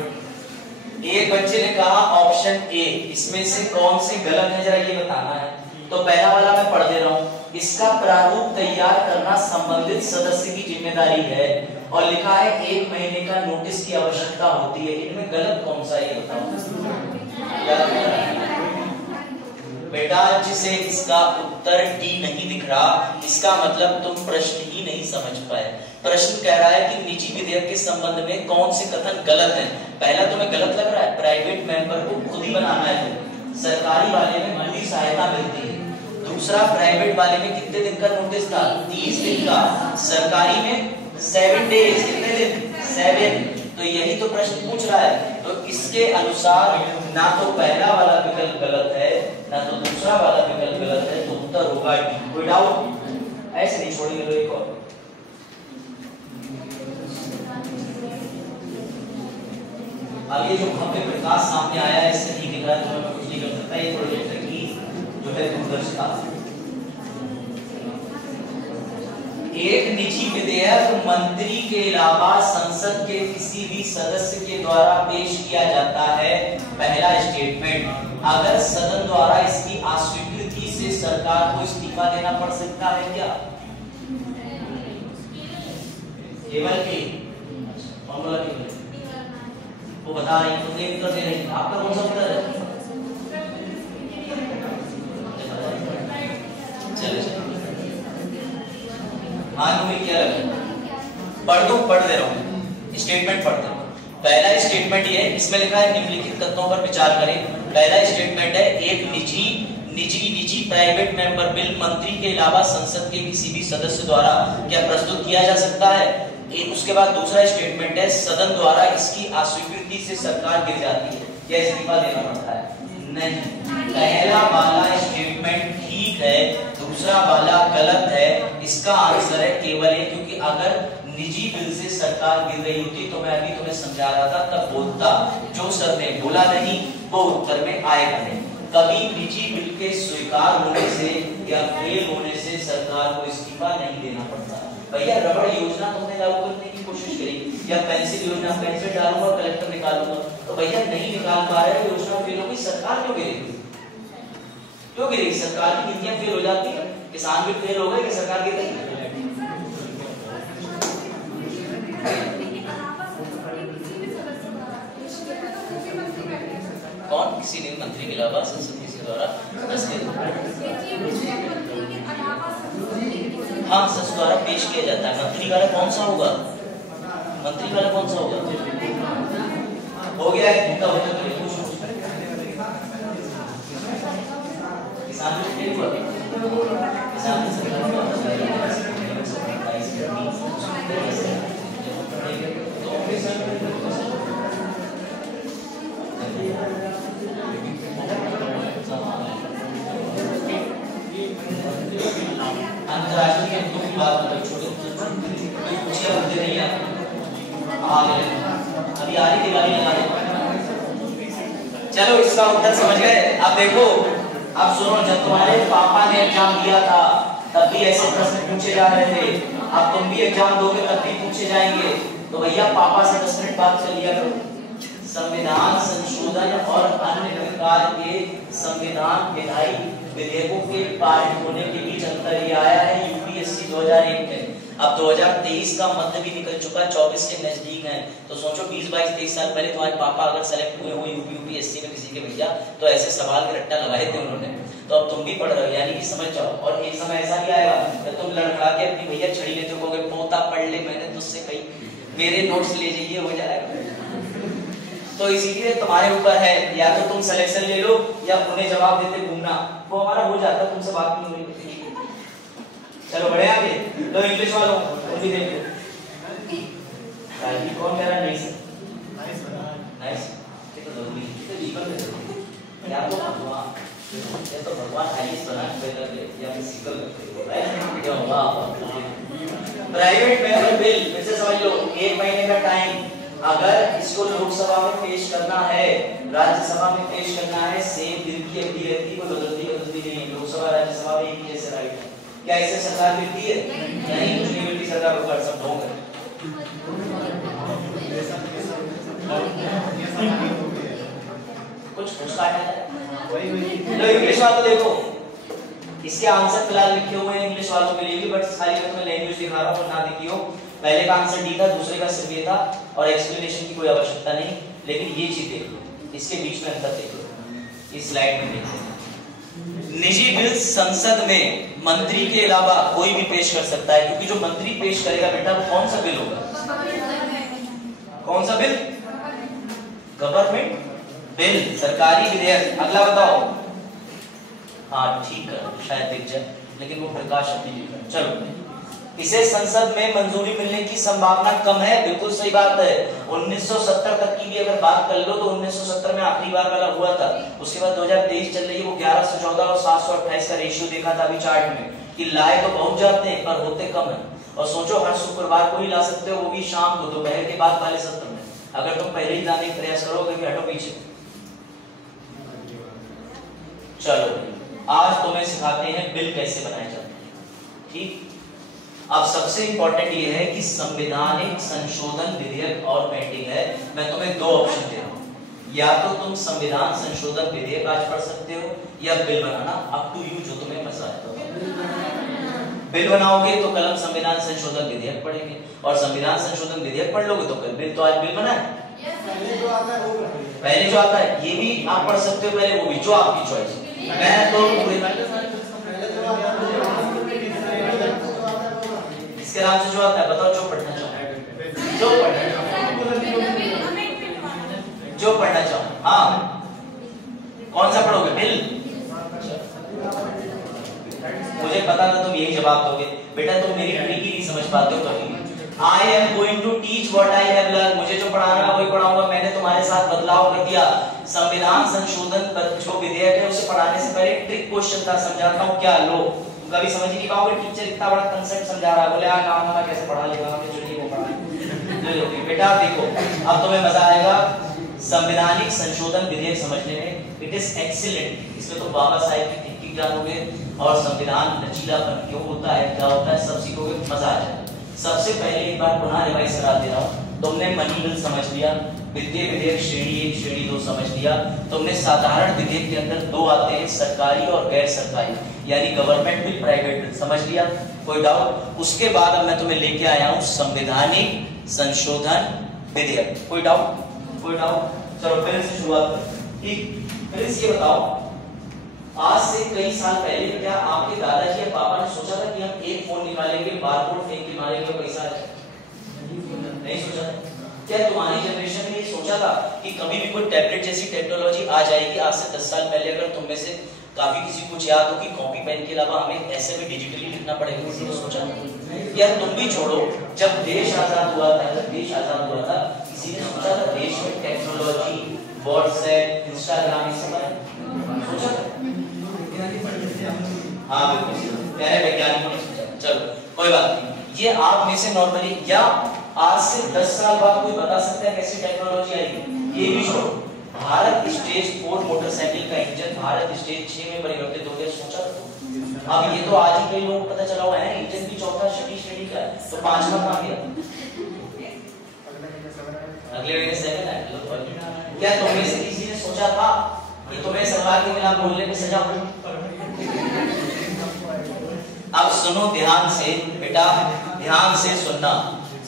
एक बच्चे ने कहा ऑप्शन ए, इसमें से कौन से गलत है जरा ये बताना है। तो पहला वाला मैं पढ़ दे रहा हूं, इसका प्रारूप तैयार करना संबंधित सदस्य की जिम्मेदारी है, और लिखा है 1 महीने का नोटिस की आवश्यकता होती है। इनमें गलत कौन सा है ये बताओ बेटा। जिसे इसका उत्तर डी नहीं दिख रहा, इसका मतलब तुम प्रश्न ही नहीं समझ पाए। प्रश्न कह रहा है कि निजी विधेयक के संबंध में कौन से कथन गलत हैं। पहला तुम्हें गलत लग रहा है, प्राइवेट मेंबर को खुद ही बनाना है, सरकारी वाले में पूरी सहायता मिलती है। दूसरा, प्राइवेट वाले में कितने दिन का नोटिस था? 30 दिन का। सरकारी में 7 डेज, कितने दिन? 7। तो यही तो प्रश्न पूछ रहा है। तो इसके अनुसार ना तो पहला वाला विकल्प गलत है, ना तो दूसरा वाला विकल्प गलत है, तो उत्तर होगा डी। कोई डाउट? ऐसे नहीं छोड़ेंगे। लो एक और, अब ये जो भव्य प्रकाश सामने आया है इससे नहीं दिख रहा है, तो मैं कुछ नहीं कर सकता। ये प्रोजेक्टर की जो है दूरदर्शिता। एक निजी विधेयक मंत्री के अलावा संसद के किसी भी सदस्य के द्वारा पेश किया जाता है। पहला स्टेटमेंट, अगर सदन द्वारा इसकी अस्वीकृति से सरकार को इस्तीफा देना पड़ सकता है क्या? केवल फॉर्मूला केवल वो बता रही है, तो ये उत्तर दे रही। आपका कौन सा उत्तर है? चलो क्या लगे? पढ़ दे रहा हूँ, स्टेटमेंट पढ़ दे रहा हूँ। पहला स्टेटमेंट ये है, इसमें लिखा है निम्नलिखित तथ्यों पर विचार करें। पहला स्टेटमेंट है, एक निजी प्राइवेट मेंबर बिल मंत्री के अलावा संसद के किसी भी सदस्य द्वारा क्या प्रस्तुत किया जा सकता है। उसके बाद दूसरा स्टेटमेंट है, सदन द्वारा इसकी अस्वीकृति से सरकार गिर जाती है, क्या इस्तीफा देना पड़ता है? नहीं। पहला वाला स्टेटमेंट ठीक है, दूसरा वाला गलत है। इसका आंसर है केवल एक, क्योंकि अगर निजी बिल से सरकार गिर रही होती तो मैं अभी तुम्हें समझा रहा था, तब बोलता। जो सर ने बोला नहीं वो उत्तर में आएगा नहीं। कभी निजी बिल के स्वीकार होने से या फेल होने से सरकार को इस्तीफा नहीं देना पड़ता। भैया रबड़ योजना तुमने लागू करने की कोशिश करी, या पेंसिल योजना, पेंसिल डालूंगा कलेक्टर निकालूंगा, तो भैया नहीं निकाल पा रहे, योजना फेल हो गई, सरकार क्यों गिरेगी? क्यों गिरेगी? सरकार की नीतियां फेल हो जाती है, किसान भी फेल हो गए कि सरकार गिर गई? कौन? किसी ने मंत्री के अलावा संसद के द्वारा हाँ संसद द्वारा पेश किया जाता है। मंत्री वाला कौन सा होगा? मंत्री वाला कौन सा होगा? हो गया है तो किसान भी फेल हुआ, किसान अंतरराष्ट्रीय मुद्दों की बात मतलब छोटे पूछिए मुद्दे नहीं आ गए, अभी आ रही दिवाली लगा दे। चलो इसका उत्तर समझ गए। अब देखो, अब सुनो, जब तुम्हारे पापा ने एग्जाम दिया था तब भी ऐसे प्रश्न पूछे जा रहे थे, अब तुम भी एग्जाम दोगे तब भी पूछे जाएंगे। तो भैया पापा से 10 मिनट बात कर लिया करो। संविधान संशोधन और अन्य प्रकार के संविधान विधायी विधेयकों के पारित होने के बीच अंतर ये आया है यूपीएससी 2001 में। अब 2023 का मध्य भी निकल चुका, 24 के नजदीक है, तो सोचो 20, 22, 23 साल पहले तुम्हारे पापा अगर सेलेक्ट हुए हो यूपीएससी में किसी के भैया, तो ऐसे सवाल के रट्टा लगाए थे उन्होंने। तो अब तुम भी पढ़ रहे हो, यानी कि समझ जाओ। और एक समय ऐसा भी आएगा जब तुम लड़खड़ा के अपनी भैया छड़ी लेते हो, कहोगे पोता पढ़ ले, मैंने तुझसे कही मेरे नोट्स ले जाइए, हो जाएगा। तो इसीलिए तुम्हारे ऊपर है, या तो तुम सिलेक्शन ले लो या उन्हें जवाब देते घूमना, वो हमारा हो जाता, तुमसे बात नहीं हो रही। चलो बढ़े आगे। तो इंग्लिश वालों भी देख लो, कौन कह रहा है नाइस? नाइस ये तो जरूरी है, तो जीवन में जरूरी है। या तो ये तो भगवान हाईएस्ट बना बेहतर ले या फिजिकल करते हैं क्या होगा। प्राइवेट मेंबर बिल फिर से समझ लो, 1 महीने का टाइम, अगर इसको लोकसभा में पेश करना है, राज्यसभा में पेश करना है, सेम दिन की अवधि रहती है, कोई बदलती नहीं है। लोकसभा राज्यसभा में एक ही जैसे राइट है। क्या इससे सरकार मिलती है? नहीं, कुछ नहीं मिलती सरकार को, कर सब होंगे। कुछ काटा है लो। इंग्लिश वालों देखो, इसके आंसर फिलहाल लिखे हुए हैं इंग्लिश वालों के लिए भी, बट खाली मैं तुम्हें लैंग्वेज दिखा रहा हूं, ना देखियो। पहले का आंसर डी था, दूसरे का सिर्फ ए था, और एक्सप्लेनेशन की कोई आवश्यकता नहीं। लेकिन ये चीज देख लो, इसके बीच में अंतर देख लो, इस स्लाइड में देखो। निजी बिल संसद में मंत्री के अलावा कोई भी पेश कर सकता है, क्योंकि जो मंत्री पेश करेगा बेटा वो कौन सा बिल होगा? कौन सा बिल? गवर्नमेंट बिल, सरकारी विधेयक। अगला बताओ। हाँ ठीक है, शायद दिख जाए, लेकिन वो प्रकाश अपनी लिखा। चलो, इसे संसद में मंजूरी मिलने की संभावना कम है। बिल्कुल सही बात है। 1970 तक की भी अगर बात कर लो तो 1970 में आखिरी बार वाला हुआ था। उसके बाद 2023 चल रही है, वो 1114 और 728 का रेशियो देखा था अभी चार्ट में, कि लाए तो बहुत जाते हैं पर होते कम है। और सोचो, हर शुक्रवार को ही ला सकते हो, वो भी शाम को, दोपहर के बाद वाले सत्र में। अगर तुम पहले ही लाने का प्रयास करोगे कि हटो पीछे। चलो, आज तुम्हें सिखाते हैं बिल कैसे बनाए जाते हैं। ठीक, अब सबसे इंपॉर्टेंट ये है कि संवैधानिक संशोधन विधेयक और पेंडिंग है। मैं तुम्हें 2 ऑप्शन दे रहा हूं, या तो तुम संविधान संशोधन विधेयक आज पढ़ सकते हो, या बिल बनाना, अप टू यू, जो तुम्हें मजा आए। बिल बनाओगे तो कलम संविधान संशोधन विधेयक पढ़ेंगे, और संविधान संशोधन विधेयक पढ़ लोगे तो कल बिल। तो आज बिल बना है, पहले जो आता है ये भी आप पढ़ सकते हो, पहले वो भी, जो आपकी चॉइस। मैं तो इसके नाम से जो आता है, बताओ जो पढ़ना चाहो, जो पढ़ना चाहो। हाँ, कौन सा पढ़ोगे? बिल। मुझे पता था तुम यही जवाब दोगे बेटा, तुम मेरी ट्रिक ही नहीं समझ पाते हो कभी। I am going to teach what I have learned। मुझे जो पढ़ाना है वही पढ़ाऊंगा। मैंने तुम्हारे साथ बदलाव कर दिया। संविधान संशोधन पर जो विधेयक है उसे पढ़ाने से पहले ट्रिक क्वेश्चन था, समझाता हूँ क्या। लो, कभी समझ ही नहीं पाओगे, टीचर इतना बड़ा कंसेप्ट समझा रहा है, बोले काम कैसे पढ़ा लेगा, वो पढ़ा। बेटा देखो, अब तुम्हें मजा आएगा संवैधानिक संशोधन विधेयक समझने में। It is excellent. इसमें तो बाबा साहेब की थिंकिंग जानोगे, और संविधान लचीलापन क्यों होता है, क्या होता है, सब सीखोगे, मजा आ जाएगा। सबसे पहले एक बार पुनः रिवाइज करा दे रहा हूँ। तुमने मनी बिल समझ लिया, वित्तीय विधेयक श्रेणी 1 श्रेणी 2 समझ लिया। तुमने साधारण विधेयक के अंदर 2 आते हैं, सरकारी और गैर सरकारी, यानी गवर्नमेंट बिल, प्राइवेट बिल, समझ लिया, कोई डाउट? उसके बाद अब मैं तुम्हें लेके आया हूँ संवैधानिक संशोधन विधेयक। कोई डाउट? कोई डाउट? चलो फिर से शुरुआत करें। ठीक, फिर ये बताओ, आज से कई साल पहले क्या आपके दादाजी या पापा ने सोचा था कि हम एक फोन निकालेंगे, बारकोड फेंक के मारेंगे, पैसा आएगा? नहीं सोचा था। क्या तुम्हारी जनरेशन ने ये सोचा था कि कभी भी कोई टैबलेट जैसी टेक्नोलॉजी आ जाएगी? आज से 10 साल पहले अगर तुम में से काफी किसी को याद हो कि कॉपी पेन के अलावा हमें ऐसे में डिजिटली लिखना पड़ेगा, किसी ने सोचा था? यार तुम भी छोड़ो, जब देश आजाद हुआ था, किसी ने सोचा था देश में टेक्नोलॉजी, व्हाट्सएप, इंस्टाग्राम, ये सब सोचा था? हाँ बिल्कुल, पहले वैज्ञानिकों ने सोचा। चलो कोई बात नहीं, ये आप में से नॉर्मली, या आज से 10 साल बाद कोई बता सकता है कैसी टेक्नोलॉजी आएगी? ये भी छोड़ो, भारत स्टेज 4 मोटरसाइकिल का इंजन भारत स्टेज 6 में परिवर्तित हो गया, सोचा था? अब ये तो आज ही कई लोगों को पता चला हुआ है, इंजन भी 4था श्रेणी का है, तो 5वां कहां गया? अगले महीने 7 है। क्या तुम में से किसी ने सोचा था कि तुम्हें सरकार के खिलाफ बोलने पे सजा हो? अब सुनो ध्यान से बेटा, ध्यान से सुनना।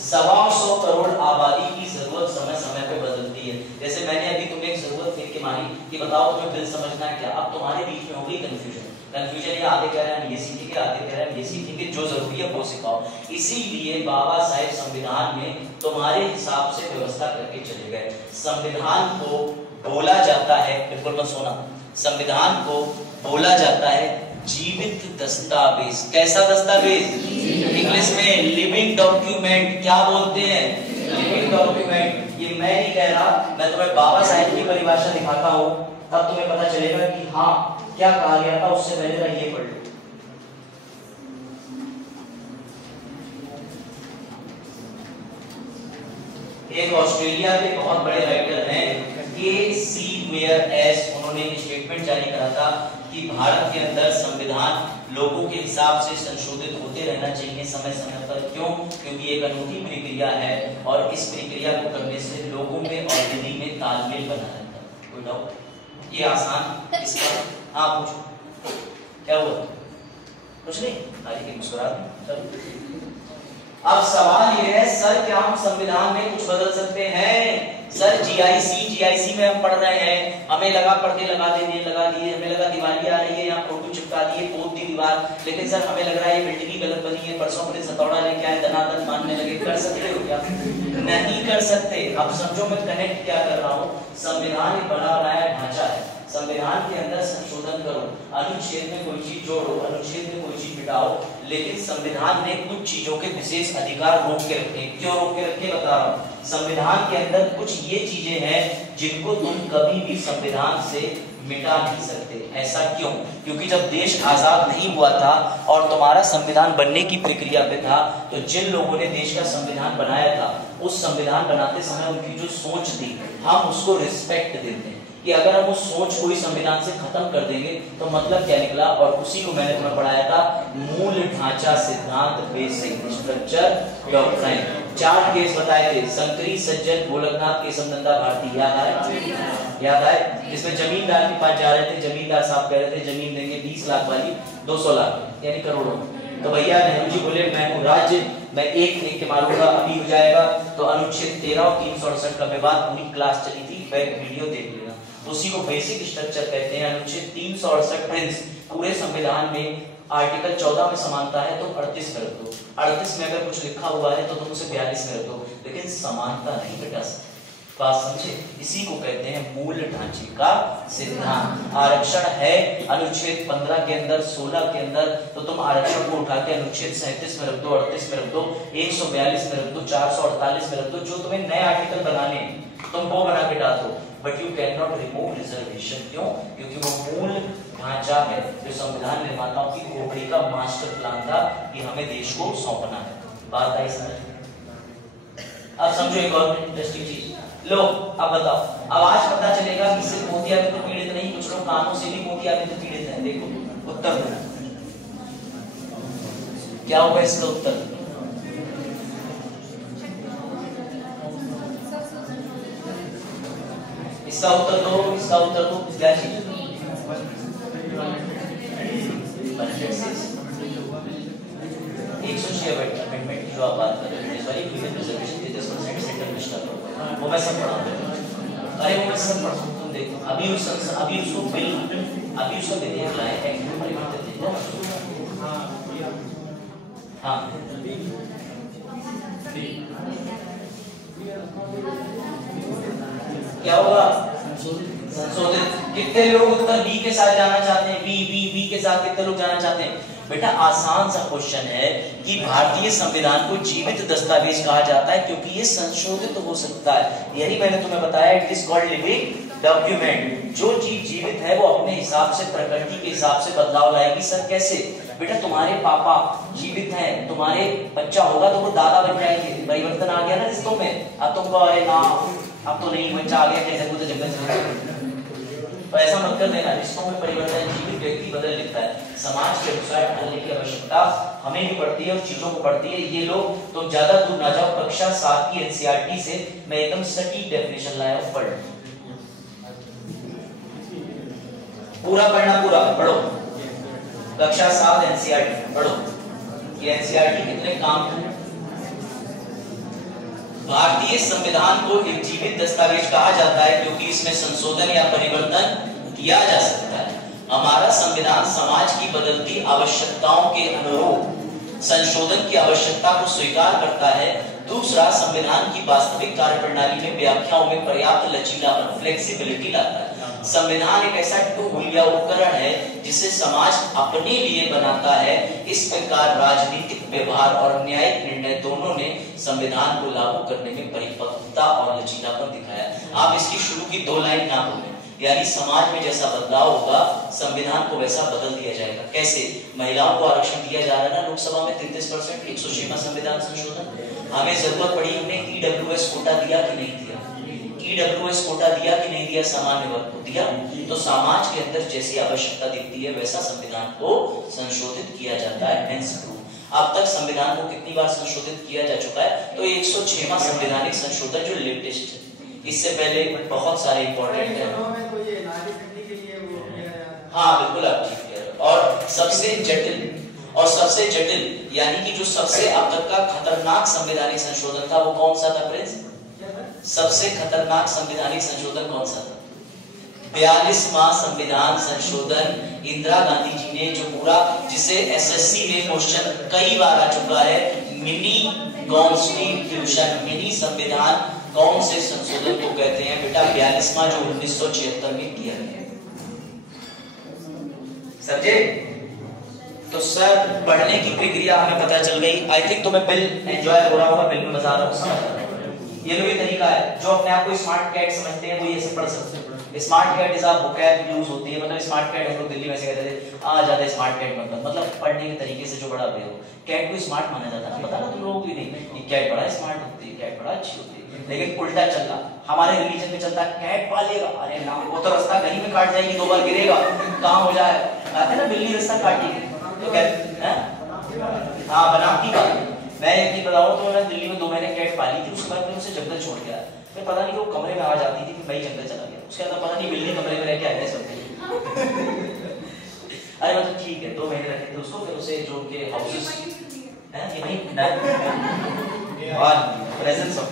125 करोड़ आबादी की जरूरत समय समय पे बदलती है। जैसे मैंने अभी तुम्हें एक जरूरत फेंक के मारी कि बताओ तुम्हें बिल समझना है क्या, अब तुम्हारे बीच में होगी कंफ्यूजन। ये आधे कह रहे हैं ये सीखेंगे, आधे कह रहे हैं ये सीखेंगे, जो जरूरी है वो सिखाओ। इसीलिए बाबा साहेब संविधान में तुम्हारे हिसाब से व्यवस्था करके चले गए। संविधान को बोला जाता है, बिल्कुल मत सोना, संविधान को बोला जाता है जीवित दस्तावेज। कैसा दस्तावेज? इंग्लिश में लिविंग डॉक्यूमेंट। क्या बोलते हैं? Living document. ये मैं नहीं कह रहा, मैं तुम्हें बाबा साहेब की परिभाषा दिखाता हूँ, तब तुम्हें पता चलेगा कि हाँ क्या कहा गया था उससे पहले का ये पढ़ लो। एक ऑस्ट्रेलिया के बहुत बड़े राइटर हैं के.सी. वेयर एस, उन्होंने एक स्टेटमेंट जारी करा था कि भारत के अंदर संविधान लोगों के हिसाब से संशोधित होते रहना चाहिए समय समय पर। क्यों? क्योंकि एक अनूठी प्रक्रिया है और इस प्रक्रिया को करने से लोगों में और विधि में तालमेल बना रहता है। कोई डाउट? ये आसान इसका, हाँ पूछो क्या हुआ? कुछ नहीं, आगे की मुस्कुराहट। चलो अब सवाल ये है सर क्या हम संविधान में कुछ बदल सकते हैं? सर जीआईसी में हम पढ़ रहे हैं, हमें लगा पर्दे लगा दिए, हमें लगा दिवाली आ रही है, यहाँ फोटो चिपका दिए, पोत दी दीवार, लेकिन सर हमें लग रहा है ये बिल्डिंग ही गलत बनी है, परसों अपने सतौड़ा लेके आए, दनादन मानने लगे। कर सकते हो क्या? नहीं कर सकते। अब समझो मैं कनेक्ट क्या कर रहा हूँ। संविधान एक बना बनाया ढांचा है, संविधान के अंदर संशोधन करो, अनुच्छेद में कोई चीज जोड़ो, अनुच्छेद में कोई चीज मिटाओ, लेकिन संविधान ने कुछ चीजों के विशेष अधिकार रोक के रखे। क्यों रोक के रखे बता रहा हूँ। संविधान के अंदर कुछ ये चीजें हैं जिनको तुम कभी भी संविधान से मिटा नहीं सकते। ऐसा क्यों? क्योंकि जब देश आजाद नहीं हुआ था और तुम्हारा संविधान बनने की प्रक्रिया पे था, तो जिन लोगों ने देश का संविधान बनाया था, उस संविधान बनाते समय उनकी जो सोच थी, हम उसको रिस्पेक्ट देते हैं कि अगर हम उस सोच को ही संविधान से खत्म कर देंगे तो मतलब क्या निकला। और उसी को मैंने तुम्हें पढ़ाया था, मूल ढांचा सिद्धांत, बेसिक स्ट्रक्चर डॉक्ट्राइन। 4 केस बताए थे, संकरी, सज्जन, गोलकनाथ, केशवनंदा भारती। याद आए? याद आए? इसमें जमींदार के पास जा रहे थे, जमींदार साहब कह रहे थे जमीन देंगे 20 लाख वाली 200 लाख यानी करोड़ों। तो भैया नेहरू जी बोले मैं हूँ राज्य, मैं एक के मारूंगा, अभी हो जाएगा। तो अनुच्छेद 13 और 368 का विवाद, पूरी क्लास चली थी, बैक वीडियो देख लेना। उसी को बेसिक स्ट्रक्चर कहते हैं। अनुच्छेद 368 प्रिंस, पूरे संविधान में आर्टिकल 14 में समानता है तो 38 में रख दो, 38 में अगर कुछ लिखा हुआ है तो तुम उसे 42 में रख दो, लेकिन समानता नहीं घटा सकते। बात समझे? इसी को कहते हैं मूल ढांचे का सिद्धांत। आरक्षण है अनुच्छेद 15 के अंदर, 16 के अंदर, तो तुम आरक्षण को उठा के अनुच्छेद 37 में रख दो, 38 में रख दो, 142 में रख दो, 448 में रख दो, जो तुम्हें नए आर्टिकल बनाने तुम वो बना के डाल दो, but you can not remove reservation. क्यों? क्योंकि वो मूल ढांचा है जो संविधान निर्माताओं की खोपड़ी का मास्टर प्लान था कि हमें देश को सौंपना है। बात आई समझ? अब समझो एक और इंटरेस्टिंग चीज। लो अब बताओ, अब आज पता चलेगा कि सिर्फ मोतियाबिंद तो पीड़ित नहीं, कुछ लोग कानों से भी मोतियाबिंद तो पीड़ित हैं। देखो उत्तर दो, क्या होगा इसका उत्तर? इसका उत्तर दो, इसका उत्तर दो। क्या चीज? 106 अमेंडमेंट की जो आप बात कर रहे हैं, sorry female reservation 30% central minister को, वो मैं सब पढ़ा। अरे वो मैं सब पढ़ा, तुम देखो अभी उसको बिल, अभी उसका विधेयक लाए हैं, एक्ट में परिवर्तित है। हाँ क्या होगा? संशोधित। कितने लोग उत्तर बी के साथ जाना चाहते हैं? बी के साथ कितने लोग जाना चाहते हैं? बेटा आसान सा क्वेश्चन है कि भारतीय संविधान को जीवित दस्तावेज कहा जाता है क्योंकि ये संशोधित हो सकता है। यही मैंने तुम्हें बताया, it is called living document. जो चीज जीवित है वो अपने हिसाब से, प्रकृति के हिसाब से बदलाव लाएगी। सर कैसे? बेटा तुम्हारे पापा जीवित हैं, तुम्हारे बच्चा होगा तो वो दादा बन जाएंगे, परिवर्तन आ गया ना रिश्तों में। अब तुमको अरे ना अब तो नहीं, बच्चा आ गया कैसे तो जंगल से, तो ऐसा मत कर देना। रिश्तों में परिवर्तन जीवित व्यक्ति बदल लेता है। समाज के अनुसार ढलने की आवश्यकता हमें भी पड़ती है और चीजों को पड़ती है। ये लोग तो ज्यादा दूर ना जाओ, कक्षा 7 की एनसीईआरटी से मैं एकदम सटीक डेफिनेशन लाया हूं, पढ़ पूरा पढ़ना, पूरा पढ़ो। कक्षा 7 एनसीईआरटी पढ़ो। ये एनसीईआरटी कितने काम है। भारतीय संविधान को एक जीवित दस्तावेज कहा जाता है क्योंकि इसमें संशोधन या परिवर्तन किया जा सकता है। हमारा संविधान समाज की बदलती आवश्यकताओं के अनुरूप संशोधन की आवश्यकता को स्वीकार करता है। दूसरा, संविधान की वास्तविक कार्यप्रणाली में व्याख्याओं में पर्याप्त लचीलापन, फ्लेक्सिबिलिटी लाता है। संविधान एक ऐसा टूल या उपकरण है जिसे समाज अपने लिए बनाता है। इस प्रकार राजनीतिक व्यवहार और न्यायिक निर्णय दोनों ने संविधान को लागू करने में परिपक्वता और लचीलापन दिखाया। आप इसकी शुरू की 2 लाइन ना भूलें। यानी समाज में जैसा बदलाव होगा संविधान को वैसा बदल दिया जाएगा। कैसे? महिलाओं को आरक्षण दिया जा रहा है ना लोकसभा में 33%, 106वां संविधान संशोधन। हमें जरूरत पड़ी, हमने ईडब्ल्यूएस कोटा दिया कि नहीं दिया? ईडब्ल्यूएस कोटा दिया कि नहीं दिया? सामान्य वर्ग को दिया। तो समाज के अंदर जैसी आवश्यकता दिखती है वैसा संविधान को संशोधित किया जाता है। Hence proof. अब तक संविधान को कितनी बार संशोधित किया जा चुका है? तो 106वां संवैधानिक संशोधन जो लेटेस्ट है। इससे पहले बहुत सारे इंपॉर्टेंट है। हाँ बिल्कुल आप ठीक कह रहे हो। और सबसे जटिल यानी कि जो सबसे अब तक का खतरनाक संवैधानिक संशोधन था वो कौन सा था प्रिंस? सबसे खतरनाक संवैधानिक संशोधन कौन सा था? 42वां संविधान संशोधन। इंदिरा गांधी जी ने जो पूरा, जिसे एसएससी में क्वेश्चन कई बार आ चुका है, मिनी कॉन्स्टिट्यूशन, मिनी संविधान कौन से संशोधन को कहते हैं बेटा? 42वां जो 1976 में किया गया। समझे? तो सर पढ़ने की प्रक्रिया हमें पता चल गई। आई थिंक तुम्हें बिल एंजॉय हो रहा होगा, बिल में मजा आ रहा होगा। ये लो, ये तरीका है। जो अपने आप को स्मार्ट कैट समझते हैं वो ये सब पढ़ सकते हैं। स्मार्ट कैट इज आप वोकैब यूज होती है, मतलब स्मार्ट कैट हम लोग दिल्ली में से कहते थे आ ज्यादा स्मार्ट कैट मतलब पढ़ने के तरीके से जो बड़ा बड़े हो। कैट को स्मार्ट माना जाता है, पता ना तुम लोगों को भी नहीं, ये कैट बड़ा स्मार्ट होती है, कैट बड़ा अच्छी होती है। लेकिन उल्टा चल रहा हमारे रिलीजन में चलता है, कैट पालेगा, अरे ना वो तो रास्ता कहीं में काट जाएगी, 2 बार गिरेगा, काम हो जाए। कहते ना बिल्ली रास्ता काटेगी, तो कहते हैं हाँ बनावटी बात। मैं एक चीज बताऊं तो मैं दिल्ली में 2 महीने कैट पाली थी, उसके बाद मैंने उसे जंगल छोड़ दिया। मैं पता नहीं वो कमरे में आ जाती थी, मैं जंगल चला गया। उसके बाद पता नहीं बिल्ली कमरे में रह के आ गए सब। अरे मतलब ठीक है, 2 महीने रखे थे उसको, फिर उसे जो उनके हाउसेस हैं ये वही और प्रेजेंस ऑफ,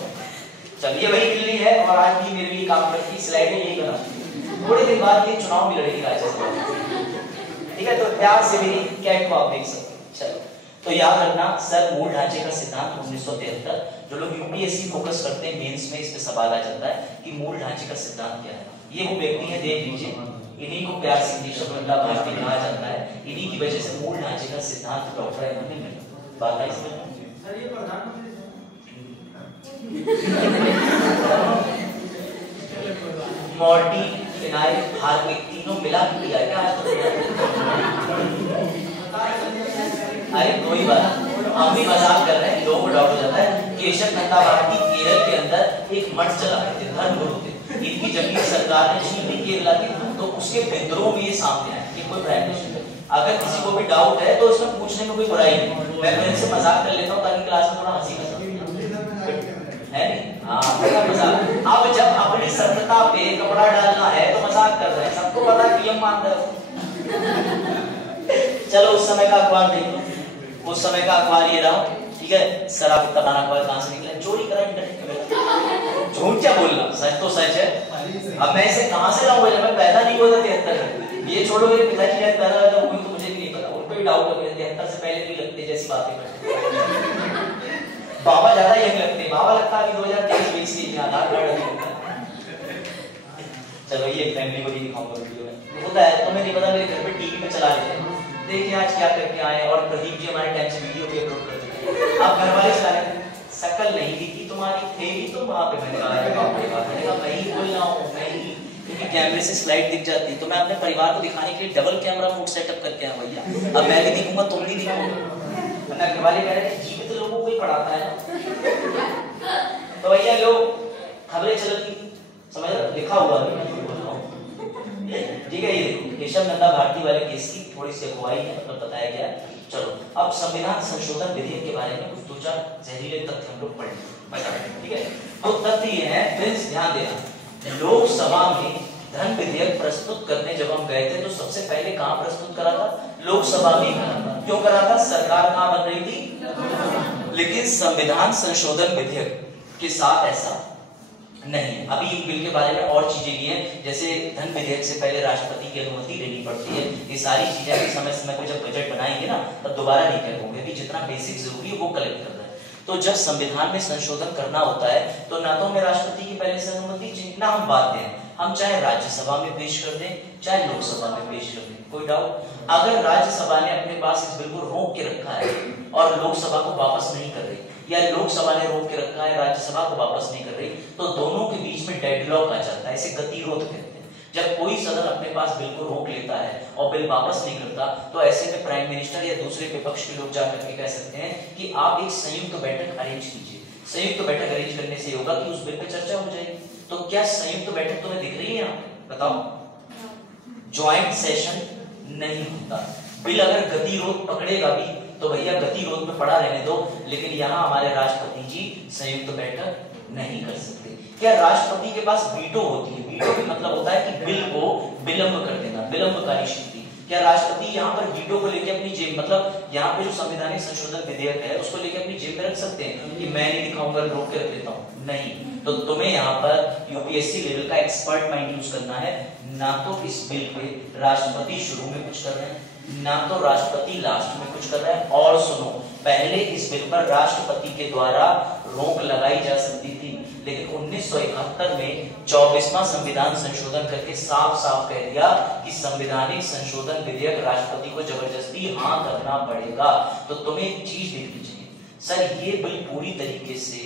चलिए वही बिल्ली है और आज भी मेरे लिए काम करती है। स्लाइड में यही बना। थोड़े दिन बाद ये चुनाव भी लड़ेगी राज्यसभा, ठीक है? तो प्यार से मेरी कैट को आप देख सकते हैं। चलो तो याद रखना सर, मूल ढांचे का सिद्धांत 1973। जो लोग यूपीएससी फोकस करते हैं मेंस में, इस पे सवाल आ जाता है कि मूल ढांचे का सिद्धांत क्या है। ये वो व्यक्ति है, देख लीजिए, इन्हीं को प्यार सिंह केशव नंदा भारती कहा जाता है। इन्हीं की वजह से मूल ढांचे का सिद्धांत डॉक्टर इन्होंने मिला। बात है इसमें सर, ये प्रधानमंत्री मॉर्टी, इनायत, हार्दिक तीनों मिला के किया क्या अरे कोई बात, हम भी मजाक कर रहे हैं, लोगों को डाउट हो जाता है। केशव नंदा भारती केरल के अंदर एक मठ चलाते थे, धर्मगुरु थे। इनकी जब सरकार ने छीन ली केरला की, तो उसके विद्रोह में ये सामने आए कि कोई प्राइम मिनिस्टर। अगर किसी को भी डाउट है तो उसमें पूछने में कोई बुराई नहीं। मैं तो इनसे मजाक कर लेता हूँ ताकि क्लास में थोड़ा हंसी मजाक है नहीं। हाँ मजाक। अब जब अपनी सत्यता पे कपड़ा डालना है तो मजाक कर रहे हैं, सबको पता है पीएम मान रहे। चलो उस समय का अखबार देख लो, उस समय का अखबार ये रहा, ठीक है? सर आप इतना अखबार कहां से निकला? चोरी करा इंटरनेट पे। झूठ क्या बोलना, सच तो सच है। अब मैं इसे कहां से लाऊंगा जब मैं पैदा नहीं हुआ था 73 में। ये छोड़ो, मेरे पिताजी शायद पैदा हुआ था, तो मुझे भी नहीं पता, उनको भी डाउट है 73 से पहले भी लगते जैसी बातें करते। बाबा ज्यादा यंग लगते, बाबा लगता है 2023 में आधार कार्ड नहीं। चलो ये फैमिली को भी दिखाऊंगा वीडियो में। होता है तुम्हें नहीं पता, मेरे घर पे टीवी पे चला लेते हैं, देखिए आज क्या करके आए। और प्रदीप जी हमारे टाइम से वीडियो भी अपलोड करते थे, अब घर वाले चला लेते। शकल नहीं दिखी तुम्हारी, थे भी तो वहां पे। मैंने कहा मैं ही बोल रहा हूँ, मैं ही, क्योंकि कैमरे से स्लाइड दिख जाती। तो मैं अपने परिवार को दिखाने के लिए डबल कैमरा मोड सेटअप करके आया भैया। अब मैं भी दिखूंगा, तुम भी दिखाओ। घर वाले कह रहे हैं जीवित लोगों को ही पढ़ाता है। तो भैया लोग खबरें चल रही, समझ लिखा हुआ ठीक है। ये केशव नंदा भारती वाले केस की थोड़ी सी अगुवाई है, मतलब बताया गया। चलो अब संविधान संशोधन विधेयक के बारे में कुछ 2-4 जहरीले तथ्य हम लोग पढ़ लें, ठीक है? तो तथ्य ये है, फ्रेंड्स ध्यान देना, लोकसभा में धन विधेयक प्रस्तुत करने जब हम गए थे तो सबसे पहले कहां प्रस्तुत करा था? लोकसभा में करा था। क्यों करा था? सरकार कहां बन रही थी। लेकिन संविधान संशोधन विधेयक के साथ ऐसा नहीं। अभी इन बिल के बारे में और चीजें भी हैं, जैसे धन विधेयक से पहले राष्ट्रपति की अनुमति लेनी पड़ती है। ये सारी चीजें समय समय पर जब बजट बनाएंगे ना, तब दोबारा नहीं कर होंगे कि जितना बेसिक जरूरी है वो कलेक्ट करना है। तो जब संविधान में संशोधन करना होता है तो ना तो हमें राष्ट्रपति की पहले से अनुमति चाहिए, ना हम बात दें, हम चाहे राज्यसभा में पेश कर दें चाहे लोकसभा में पेश कर दें, कोई डाउट? अगर राज्यसभा ने अपने पास इस बिल को रोक के रखा है और लोकसभा को वापस नहीं कर रही, या लोकसभा ने रोक के रखा है राज्यसभा को वापस नहीं कर रही, तो दोनों के बीच में डेडलॉक आ जाता है। इसे गतिरोध कहते हैं। जब कोई सदन अपने पास बिल को रोक लेता है और बिल वापस नहीं करता, तो ऐसे में प्राइम मिनिस्टर या दूसरे विपक्ष के लोग जाकर के कह सकते हैं कि आप एक संयुक्त बैठक अरेंज कीजिए। संयुक्त बैठक अरेंज करने से होगा कि उस बिल पे चर्चा हो जाएगी। तो क्या संयुक्त बैठक तुम्हें दिख रही है यहाँ? बताओ। ज्वाइंट सेशन नहीं होता। बिल अगर गतिरोध पकड़ेगा भी तो भैया गतिरोध में पड़ा रहने दो, लेकिन यहाँ हमारे राष्ट्रपति जी संयुक्त बैठक नहीं कर सकते। क्या राष्ट्रपति के पास वीटो होती है? वीटो का मतलब होता है कि बिल को विलंब कर देना, विलंबकारी शक्ति। क्या राष्ट्रपति यहाँ पर वीटो को लेकर अपनी जेब, मतलब यहाँ पे जो संवैधानिक संशोधन विधेयक है उसको लेकर अपनी जेब में रख सकते हैं कि मैं नहीं दिखाऊंगा, रोक के रख लेता हूँ? नहीं। तो तुम्हें यहाँ पर यूपीएससी लेवल का एक्सपर्ट माइंड यूज करना है। ना तो इस बिल पे राष्ट्रपति शुरू में कुछ कर रहे हैं, ना तो राष्ट्रपति लास्ट में कुछ कर रहा है। और सुनो, पहले इस बिल पर राष्ट्रपति के द्वारा रोक लगाई जा सकती थी, लेकिन 1971 में 24वां संविधान संशोधन करके साफ साफ कह दिया कि संवैधानिक संशोधन विधेयक राष्ट्रपति को जबरदस्ती हाँ करना पड़ेगा। तो तुम्हें एक चीज देखनी चाहिए, सर ये बिल पूरी तरीके से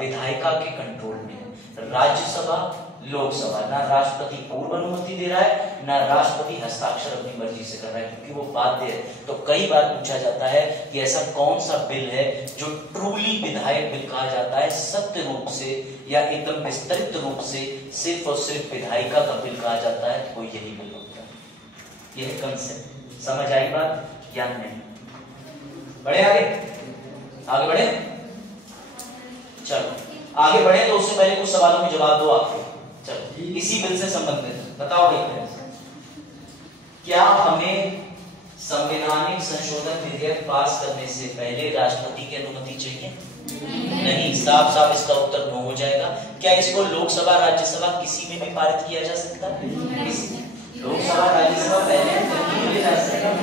विधायिका के कंट्रोल में है। राज्यसभा, लोकसभा, ना राष्ट्रपति पूर्व अनुमति दे रहा है, ना राष्ट्रपति हस्ताक्षर अपनी मर्जी से कर रहा है, क्योंकि वो बाध्य है। तो कई बार पूछा जाता है कि ऐसा कौन सा बिल है जो ट्रूली विधायक बिल कहा जाता है, सत्य रूप से या एकदम विस्तृत रूप से सिर्फ और सिर्फ विधायिका का बिल कहा जाता है, तो यही बिल होता है। यह कंसेप्ट समझ आई बात या नहीं? बढ़े आगे बढ़े। चलो आगे बढ़े, तो उससे पहले कुछ सवालों के जवाब दो आपको। चलो इसी बिल से संबंधित बताओ बेटा, क्या हमें संवैधानिक संशोधन विधेयक पास करने से पहले राष्ट्रपति की अनुमति चाहिए? नहीं, साफ साफ इसका उत्तर नो हो जाएगा। क्या इसको लोकसभा राज्यसभा किसी में भी पारित किया जा सकता है? लोकसभा राज्यसभा पहले हम कहीं भी ले जा सकते हैं,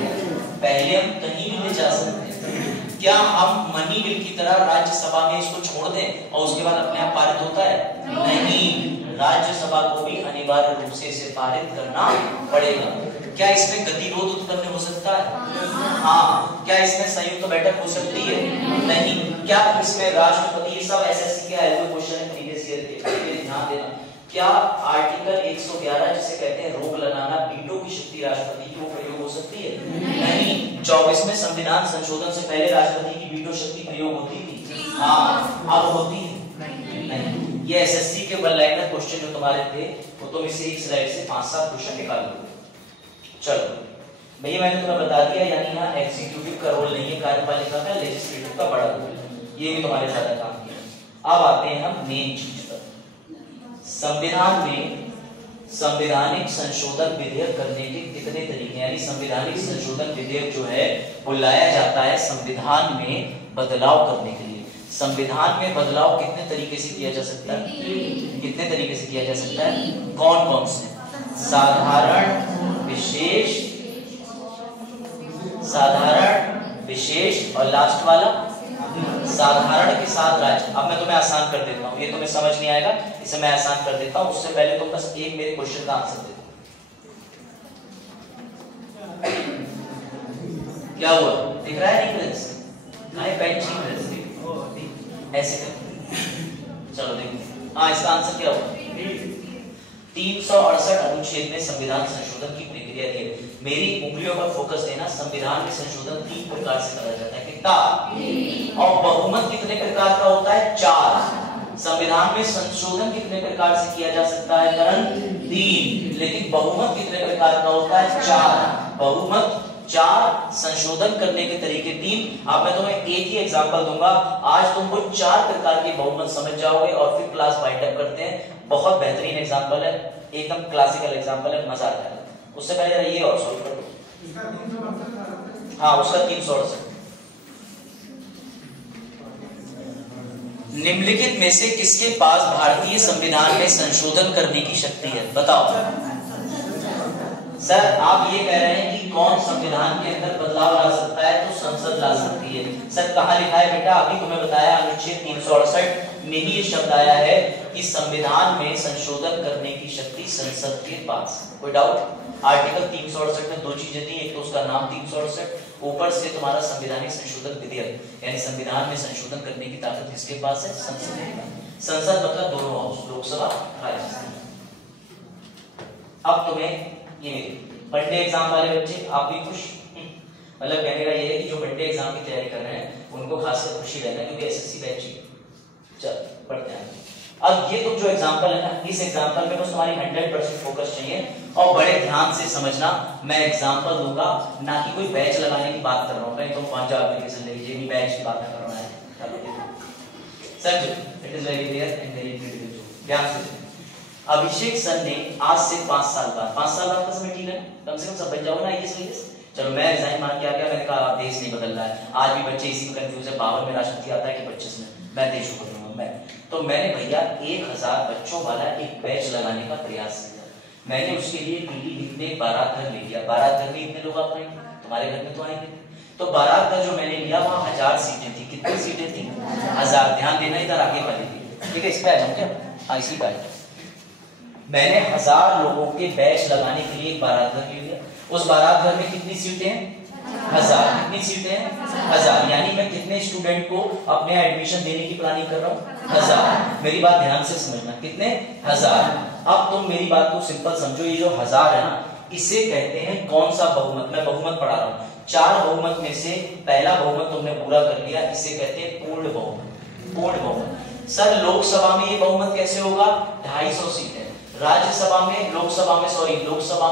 पहले हम कहीं भी ले जा सकते हैं। क्या हम मनी बिल की तरह राज्यसभा में इसको छोड़ दें और उसके बाद अपने आप पारित होता है? नहीं, राज्यसभा को भी अनिवार्य रूप से इसे पारित करना पड़ेगा। क्या इसमें गतिरोध उत्पन्न हो सकता है? हाँ। क्या इसमें संयुक्त बैठक हो सकती है? नहीं। क्या इसमें राष्ट्रपति, ये सब एसएससी के एलओ क्वेश्चन है प्रीवियस ईयर के, ध्यान देना। क्या आर्टिकल 111 जिसे कहते हैं रोक लगाना, वीटो की शक्ति राष्ट्रपति की, वो प्रयोग हो सकती है? नहीं। 24वें संविधान संशोधन से पहले राष्ट्रपति की वीटो शक्ति प्रयोग होती थी? हाँ। अब होती है? नहीं। ये एसएससी के वन लाइनर क्वेश्चन जो तुम्हारे थे, वो तुम इससे एक स्लाइड से 5-7 क्वेश्चन निकाल लो। चलो भैया मैंने तुम्हें बता दिया, यानी यहाँ एग्जीक्यूटिव का रोल नहीं है, कार्यपालिका का, लेजिस्लेटिव का बड़ा रोल है, ये भी तुम्हारे ज्यादा काम किया। अब आते हैं हम मेन चीज पर। संविधान में संवैधानिक संशोधन विधेयक करने के कितने तरीके, यानी संवैधानिक संशोधन विधेयक जो है वो लाया जाता है संविधान में बदलाव करने के लिए। संविधान में बदलाव कितने तरीके से किया जा सकता है? कितने तरीके से किया जा सकता है? कौन कौन से? साधारण, विशेष, साधारण, विशेष और लास्ट वाला साधारण के साथ राज्य। अब मैं तुम्हें आसान कर देता हूँ, ये तुम्हें समझ नहीं आएगा, इसे मैं आसान कर देता हूँ। उससे पहले तुम बस एक मेरे क्वेश्चन का आंसर दे दो। क्या हुआ? दिख रहा है डिफरेंस? ऐसे कर, चलो देखो। हाँ, इसका आंसर क्या हुआ? 368 अनुच्छेद में संविधान संशोधन की प्रक्रिया थी। मेरी उंगलियों पर फोकस देना। संविधान में संशोधन 3 प्रकार से करा जाता है। कितना? और बहुमत कितने प्रकार का होता है? 4। संविधान में संशोधन कितने प्रकार से किया जा सकता है करण? 3। लेकिन बहुमत कितने प्रकार का होता है? 4। बहुमत 4, संशोधन करने के तरीके 3। अब मैं तुम्हें एक ही एग्जांपल दूंगा, आज तुम वो 4 प्रकार के बहुमत समझ जाओगे और फिर क्लास वाइंड अप करते हैं। बहुत बेहतरीन एग्जांपल है, एकदम क्लासिकल एग्जांपल है, मजा आ जाएगा। उससे पहले ये और सॉल्व कर दो। हाँ, उसका 368। निम्नलिखित में से किसके पास भारतीय संविधान में संशोधन करने की शक्ति है? बताओ सर। आप ये कह रहे हैं कि कौन संविधान के अंदर बदलाव ला सकता है? तो संसद ला सकती है। सर कहाँ लिखा है बेटा? अभी तुम्हें बताया, अनुच्छेद 368 में ही ये शब्द आया है कि संविधान में संशोधन करने की शक्ति संसद के पास। कोई डाउट? आर्टिकल 368 में 2 चीजें थी, एक तो उसका नाम 368, ऊपर से तुम्हारा संवैधानिक संशोधन विधेयक, यानी संविधान में संशोधन करने की ताकत किसके पास है? संसद के पास। संसद मतलब दोनों हाउस, लोकसभा, राज्यसभा। अब तुम्हें ये वनडे एग्जाम वाले बच्चे आप भी खुश, मतलब कहने का ये है कि जो वनडे एग्जाम की तैयारी कर रहे हैं उनको खासकर खुशी रहना है क्योंकि एसएससी बैच चल पढ़ते हैं। अब ये तुम जो एग्जांपल है ना, इस एग्जांपल में बस तुम्हारी 100% फोकस चाहिए और बड़े ध्यान से समझना। मैं एग्जांपल दूंगा, ना कि कोई बैच लगाने की बात कर रहा हूं, कहीं तुम 5 एप्लीकेशन ले लीजिए, बैच की बात कर रहा है। समझो, it is very clear and very intuitive. ध्यान से, अभिषेक सर ने आज से 5 साल बाद का समय ठीक है, कम से कम सब बन जाओगे ना आईएएस। चलो मैं रिजाइन मान के आ गया, मैंने कहा देश नहीं बदल रहा है, आज भी बच्चे इसी में कंफ्यूज है, 52 में राष्ट्रपति आता है कि 25 में, मैं देश को बदलूंगा मैं। तो मैंने भैया 1000 बच्चों वाला एक बैच लगाने का प्रयास किया। मैंने उसके लिए पीलीभीत में बारात घर ले लिया। बारात घर में इतने लोग आप आएंगे, तुम्हारे घर में तो आएंगे, तो बारात घर जो मैंने लिया वहां 1000 सीटें थी। कितनी सीटें थी? 1000। ध्यान देना इधर आगे वाली थी, ठीक है, इस पे आ जाऊं क्या? इसी का मैंने 1000 लोगों के बैच लगाने के लिए एक बारात घर ले लिया। उस बारात घर में कितनी सीटें हैं? 1000। कितनी सीटें हैं? 1000। यानी मैं कितने स्टूडेंट को अपने एडमिशन देने की प्लानिंग कर रहा हूँ? 1000। मेरी बात ध्यान से समझना, कितने? 1000। अब तुम मेरी बात को सिंपल समझो, ये जो 1000 है ना, इसे कहते हैं कौन सा बहुमत। मैं बहुमत पढ़ा रहा हूँ, 4 बहुमत में से पहला बहुमत तुमने पूरा कर लिया, इसे कहते हैं पूर्ण बहुमत। पूर्ण बहुमत। सर लोकसभा में ये बहुमत कैसे होगा? 250 सीटें। राज्यसभा में, लोकसभा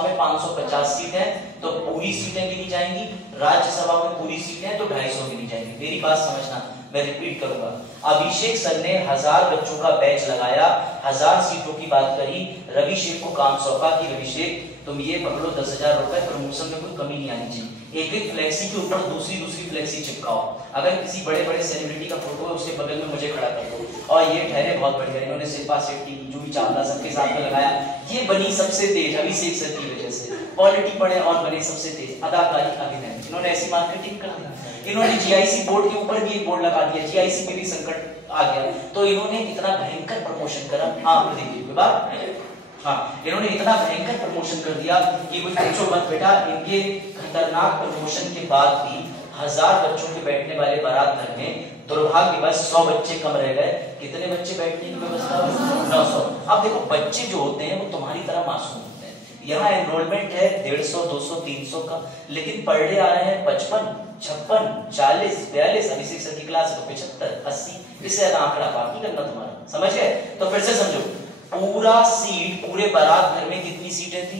में 550 सीट है तो पूरी सीटें गिनी जाएंगी, राज्यसभा में पूरी सीटें तो 250 गिनी जाएंगी। मेरी बात समझना, मैं रिपीट करूंगा। अभिषेक सर ने 1000 बच्चों का बैच लगाया, 1000 सीटों की बात करी, रविशेख को काम सौंपा कि रविशेख तुम ये पकड़ो 10,000 रुपए, प्रमोशन में कोई कमी नहीं आनी चाहिए। एक फ्लेक्सी के ऊपर दूसरी फ्लेक्सी चिपकाओ, अगर किसी बड़े सेलिब्रिटी का फोटो है उसके बगल में मुझे खड़ा कर दो। और ये ठहरे बहुत बढ़िया, इन्होंने शिल्पा शेट्टी, जूही चावला सबके साथ में लगाया। ये बनी सबसे तेज अभिषेक सर की वजह से, पॉलिटी पढ़े और बने सबसे तेज अदाकारी अभिनय। इन्होंने ऐसी मार्केटिंग कर दी। इन्होंने जीआईसी बोर्ड के ऊपर भी एक बोर्ड लगा दिया, जीआईसी में भी संकट आ गया तो इन्होंने इतना भयंकर प्रमोशन करा। हाँ प्रदीप जी के बाद, हाँ इन्होंने इतना भयंकर प्रमोशन कर दिया कि कुछ पूछो मत बेटा। इनके खतरनाक प्रमोशन के बाद भी 1000 बच्चों के बैठने वाले बारात घर में दुर्भाग्यवश 100 बच्चे कम रह गए। कितने बच्चे बैठने की व्यवस्था? 900। अब देखो बच्चे जो होते हैं वो तुम्हारी तरह मासूम होते हैं। यहाँ एनरोलमेंट है 150, 200, 300 का, लेकिन पर डे आ रहे हैं 55, 56, 40, 42। अभिषेक सर की क्लास है तो 75, 80, इससे ज्यादा आंकड़ा पार नहीं करना तुम्हारा, समझ गए? तो फिर से समझो, पूरा सीट पूरे बारात घर में कितनी सीटें थी?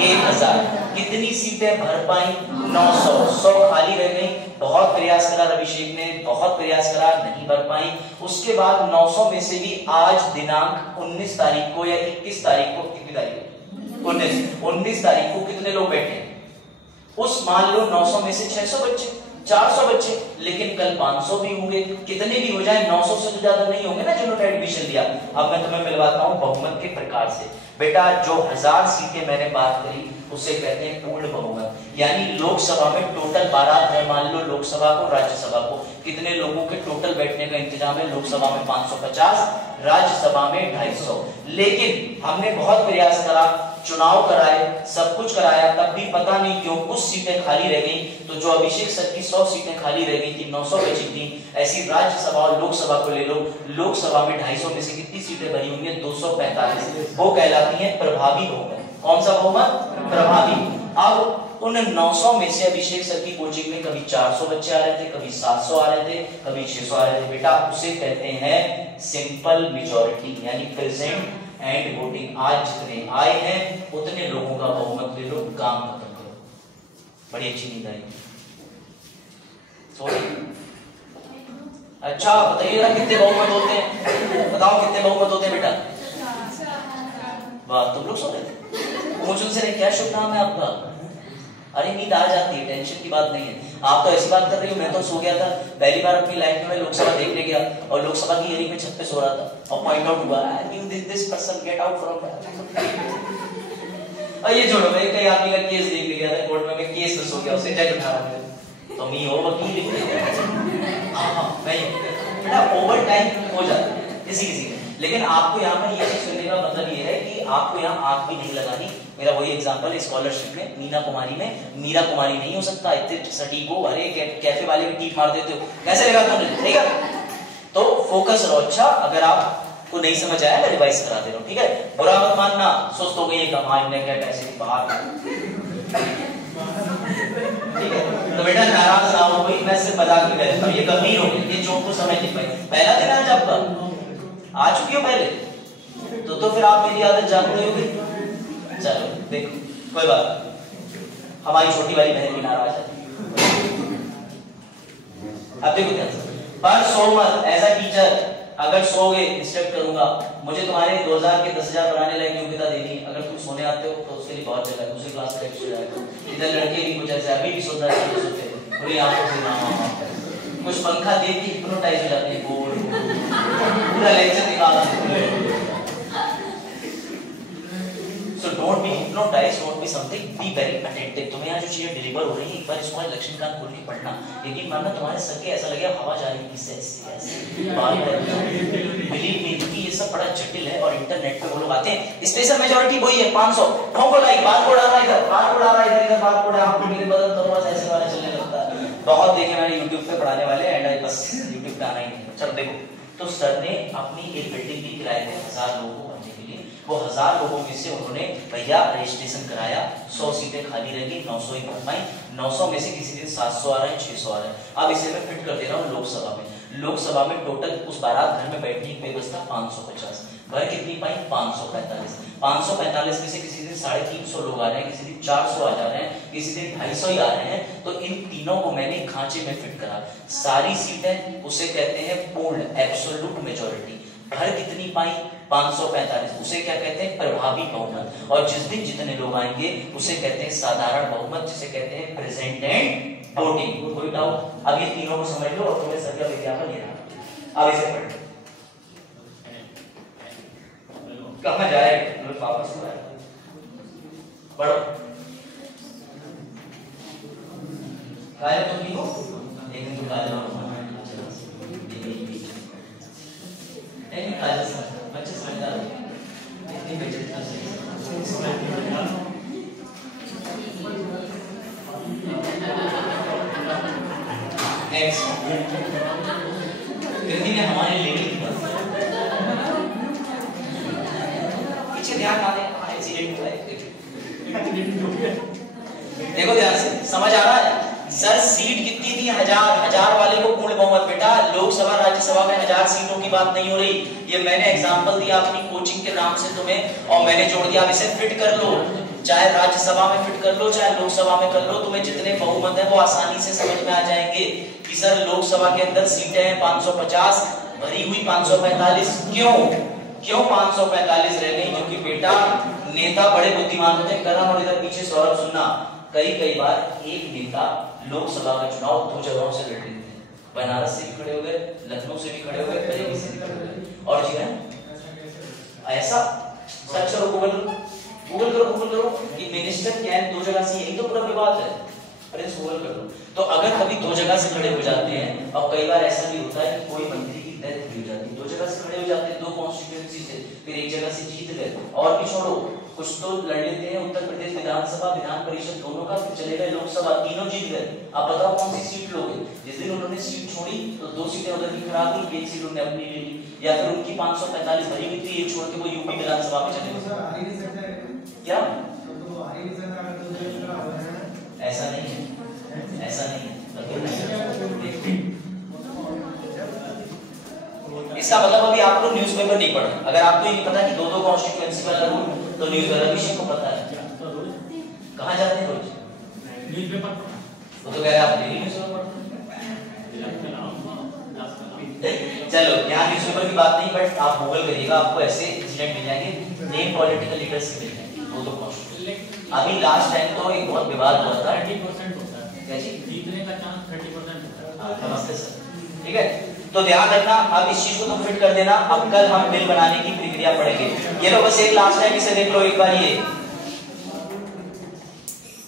1000। कितनी सीटें भर पाई? 900। 100 खाली रह गई। बहुत प्रयास करा रविशेख ने, बहुत प्रयास करा, नहीं भर पाई। उसके बाद 900 में से भी आज दिनांक 19 तारीख को या 21 तारीख को, कितनी तारीख? 19 तारीख को कितने लोग बैठे? उस मान लो 900 में से 600 बच्चे, 400 बच्चे, लेकिन कल 500 भी होंगे। कितने भी हो जाए 900 से तो ज्यादा नहीं होंगे ना जिन्होंने एडमिशन लिया। अब मैं तुम्हें मिलवाता हूं बहुमत के प्रकार से। बेटा जो 1000 सीटें मैंने बात करी उसे कहते हैं पूर्ण बहुमत। यानी लोकसभा में टोटल 12 है, मान लो लोकसभा को, राज्यसभा को, कितने लोगों के टोटल बैठने का इंतजाम है? लोकसभा में 550, राज्यसभा में 250। लेकिन हमने बहुत प्रयास करा, चुनाव कराए, सब कुछ कराया, तब भी पता नहीं क्यों कुछ सीटें खाली रह गई। तो जो अभिषेक सर की 100 सीटें खाली रह गई थी, 900 बची थी, ऐसी राज्यसभा और लोकसभा को ले लो। लोकसभा में 250 में से कितनी सीटें बनी होंगी? 245। वो कहलाती है प्रभावी बहुमत। कौन सा बहुमत? प्रभावी। अब उन 900 में से अभिषेक सर की कोचिंग में कभी 400 बच्चे आ रहे थे, कभी 700 आ रहे थे, कभी 600 आ रहे थे। बेटा उसे कहते हैं सिंपल मेजॉरिटी, यानी प्रेजेंट एंड वोटिंग। आज जितने आए हैं उतने लोगों का बहुमत ले लो, काम खत्म करो। बड़ी अच्छी नींद आई। अच्छा बताइए ना कितने बहुमत होते हैं? बताओ कितने बहुमत होते हैं बेटा? वाह तुम लोग सो रहे थे। मुझे उनसे क्या शुभ नाम है आपका? अरे नींद आ जाती है, टेंशन की बात नहीं है। आप तो ऐसी बात कर रही हो, मैं तो सो गया था। पहली बार अपनी लाइफ में मैं लोकसभा देखने गया और लोकसभा की हियरिंग में छत पे सो रहा था और पॉइंट आउट हुआ this person get out from. और ये छोड़ो, मैं कई आदमी का केस देखने गया था कोर्ट में, मैं केस में सो गया, उसे जज उठा रहा था। तो मैं हो वकील मैं बेटा ओवर टाइम हो जाता है किसी किसी में। लेकिन आपको यहाँ पर ये चीज सुनने का मतलब ये है कि आपको यहाँ आंख भी नहीं लगानी। मेरा वही एग्जांपल है स्कॉलरशिप में, मीना कुमारी में, मीरा कुमारी नहीं हो सकता, इतने सटीक हो। अरे कैफे वाले में टीप मार देते हो, कैसे लगा तुमने? ठीक है, तो फोकस रहो। अच्छा अगर आप को नहीं समझ आया मैं रिवाइज करा दे रहा हूँ, ठीक है? बुरा मत मानना, सोच तो गई कमाल ने क्या पैसे की बाहर, ठीक है? तो बेटा नाराज ना हो कोई, मैं सिर्फ मजाक में कह रहा हूँ, ये गंभीर हो गई, ये जोक को समझ नहीं पाई। पहला दिन आज आपका आ चुकी हो पहले, तो फिर आप मेरी आदत जानते होगी। चलो देखो कोई बात, हमारी छोटी वाली बहन भी नाराज है। अब देखो ध्यान से, पर सो मत एज अ टीचर, अगर सोओगे इंस्ट्रक्ट करूंगा, मुझे तुम्हारे 2000 के 10,000 बनाने लायक योग्यता देनी, अगर तुम सोने आते हो तो उसके लिए बहुत जगह है, दूसरी क्लास में एक्स्ट्रा जाएगा। इधर लड़के भी कुछ ऐसे अभी भी सोता है, पूरी आंखों से नाम कुछ पंखा देख के हिप्नोटाइज हो जाते हैं, पूरा लेक्चर निकाल देते। So don't be hypnotized, don't be something, be very attentive। तुम्हें यहाँ जो चीजें डिलीवर हो रही है, एक बार इसको लक्ष्मीकांत खोल के पढ़ना, यकीन मानना तुम्हारे सर के ऐसा लगेगा हवा जा रही है ऐसे बाल में। बिलीव मी कि ये सब बड़ा जटिल है, और इंटरनेट पे वो लोग आते हैं, स्पेशल मेजॉरिटी वही है 500 ठोको लाइक, बारकोड आ रहा है इधर, बारकोड आ रहा है इधर, बारकोड है आपको मेरे बदल तो बस ऐसे वाला चलने लगता है। बहुत देखे मैंने YouTube पे पढ़ाने वाले, एंड बस YouTube पे आना ही नहीं। चलो देखो, तो सर ने अपनी एक बिल्डिंग भी किराए पे 1000 लोगों को भरने के लिए, वो 1000 लोगों में से उन्होंने भैया रजिस्ट्रेशन कराया, 100 सीटें खाली रह गई, 900 ही भर पाई, 900 में से किसी दिन 700 आ रहे हैं, 600 आ रहे हैं। अब इसे मैं फिट कर दे रहा हूँ लोकसभा में। लोकसभा में टोटल उस बारात घर में बैठने की व्यवस्था 550, घर कितनी पाई 545। 545 में से किसी दिन 350 लोग आ रहे हैं, किसी दिन 400 आ जा रहे हैं, किसी दिन 250 ही आ रहे हैं, तो इन तीनों को मैंने खांचे में फिट करा। सारी सीटें उसे कहते हैं पूर्ण एब्सोल्यूट मेजॉरिटी। घर कितनी पाई 545, उसे क्या कहते हैं प्रभावी बहुमत। और जिस दिन जितने लोग आएंगे उसे कहते हैं साधारण बहुमत, जिसे कहते हैं प्रेजेंट एंड वोटिंग। कोई डाउट? अब ये तीनों को समझ लो और तुम्हें सर का विज्ञापन ये रहा। अब इसे पढ़ कहां जाए, वापस पढ़ो। गायब तो नहीं हो, एक दिन तो गायब हो, बच्चे समझदार इतनी बेचैनी नेक्स्ट कृति ने हमारे लेवल की बात, पीछे ध्यान ना दें, एक्सीडेंट हुआ है देखो ध्यान से, समझ आ रहा है? सर सीट कितनी थी 1000 वाले को पूर्ण बहुमत। बेटा लोकसभा राज्यसभा में 1000 सीटों की बात नहीं हो रही, ये मैंने एग्जांपल दिया अपनी कोचिंग के नाम से तुम्हें, और मैंने जोड़ दिया, आप इसे फिट कर लो, चाहे राज्यसभा में फिट कर लो चाहे लोकसभा में कर लो, तुम्हें जितने बहुमत है वो आसानी से समझ में आ जाएंगे कि सर लोकसभा के अंदर सीटें हैं 550, भरी हुई 545। क्यों 545 रह गई? क्योंकि बेटा नेता बड़े बुद्धिमान होते हैं। करण और इधर पीछे सौरभ सुनना, कई बार एक नेता लोकसभा का चुनाव 2 जगहों से लड़ लेते हैं, बनारस से भी खड़े हो गए, लखनऊ से भी खड़े हो गए, बरेली से भी खड़े हो गए, और जी है ऐसा। सर्च करो, गूगल करो कि मिनिस्टर कैन 2 जगह से, यही तो पूरा विवाद है, अरे गूगल कर लो। तो अगर कभी 2 जगह से खड़े हो जाते हैं, और कई बार ऐसा भी होता है कि कोई मंत्री की डेथ भी हो जाती है, 2 जगह से खड़े हो जाते हैं, 2 कॉन्स्टिट्यूएंसी से, फिर एक जगह से जीत गए, और भी छोड़ो कुछ तो लड़ लेते हैं उत्तर प्रदेश विधानसभा विधान परिषद दोनों का, फिर चले गए लोकसभा, तीनों जीत गए। आप बताओ कौन सी सीट लोगे? जिस दिन उन्होंने सीट छोड़ी तो 2 सीटें उधर की खराब हुई, 1 सीट उन्होंने अपनी ले ली, या फिर उनकी 545 भरी हुई थी, एक छोड़ के वो यूपी विधानसभा में चले गए। क्या ऐसा नहीं है, ऐसा नहीं है। इसका मतलब अभी आप लोग न्यूज़पेपर नहीं पढ़, अगर आपको ये नहीं पता कि 2 कॉन्स्टिट्यूएंसी वाला रूल, तो न्यूज़पेपर अभिषेक को पता है। कहाँ जाते हैं रोज? न्यूज़पेपर। वो तो कह रहे आप डेली न्यूज़पेपर पढ़ते हैं। चलो यहाँ न्यूज़पेपर की बात नहीं, बट आप गूगल करिएगा, आपको ऐसे इंसिडेंट मिल जाएंगे, नेम पॉलिटिकल लीडर्स मिल जाएंगे 2 कॉन्स्टिट्यूएंसी। अभी लास्ट टाइम तो एक बहुत विवाद हुआ था, 30% होता है, क्या जी जीतने का चांस 30% होता है। नमस्ते सर, ठीक है, तो ध्यान रखना। अब इस चीज को तो फिट कर देना। अब कल हम बिल बनाने की प्रक्रिया पढ़ेंगे। ये लो बस एक लास्ट टाइम इसे देख लो एक बार ये,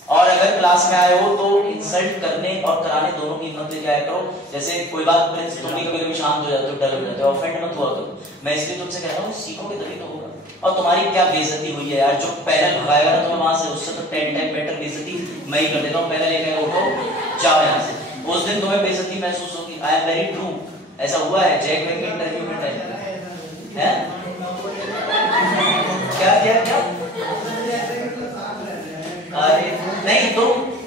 और अगर क्लास में आए हो तो इंसल्ट करने और कराने दोनों की हिम्मत लेके आया करो। जैसे कोई बात प्रिंस तुम भी कभी शांत हो जाते हो, डल हो जाते हो, ऑफेंड मत हुआ करो। मैं इसलिए तुमसे कह रहा हूँ सीखोगे तभी तो होगा। और तुम्हारी क्या बेइज्जती हुई है यार, जो पैनल भगाएगा ना तुम्हें वहां से, उससे तो 10 टाइम बेटर बेइज्जती मैं ही कर देता हूँ। पैनल लेके उठो जाओ यहाँ से, उस दिन तुम्हें बेइज्जती महसूस होगी। आई एम वेरी ट्रू, ऐसा हुआ है जैक वेक के इंटरव्यू में टाइम है? क्या क्या क्या? अरे नहीं,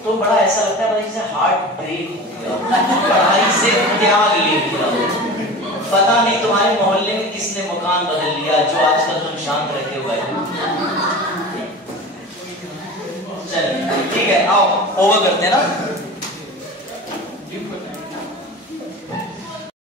तो बड़ा ऐसा लगता है जैसे हार्ट ब्रेक हो गया, पढ़ाई से त्याग ले लिया। पता नहीं तुम्हारे मोहल्ले में किसने मकान बदल लिया जो आजकल तुम शांत रहते हो भाई। चलिए ठीक है, आओ ओवर करते हैं ना।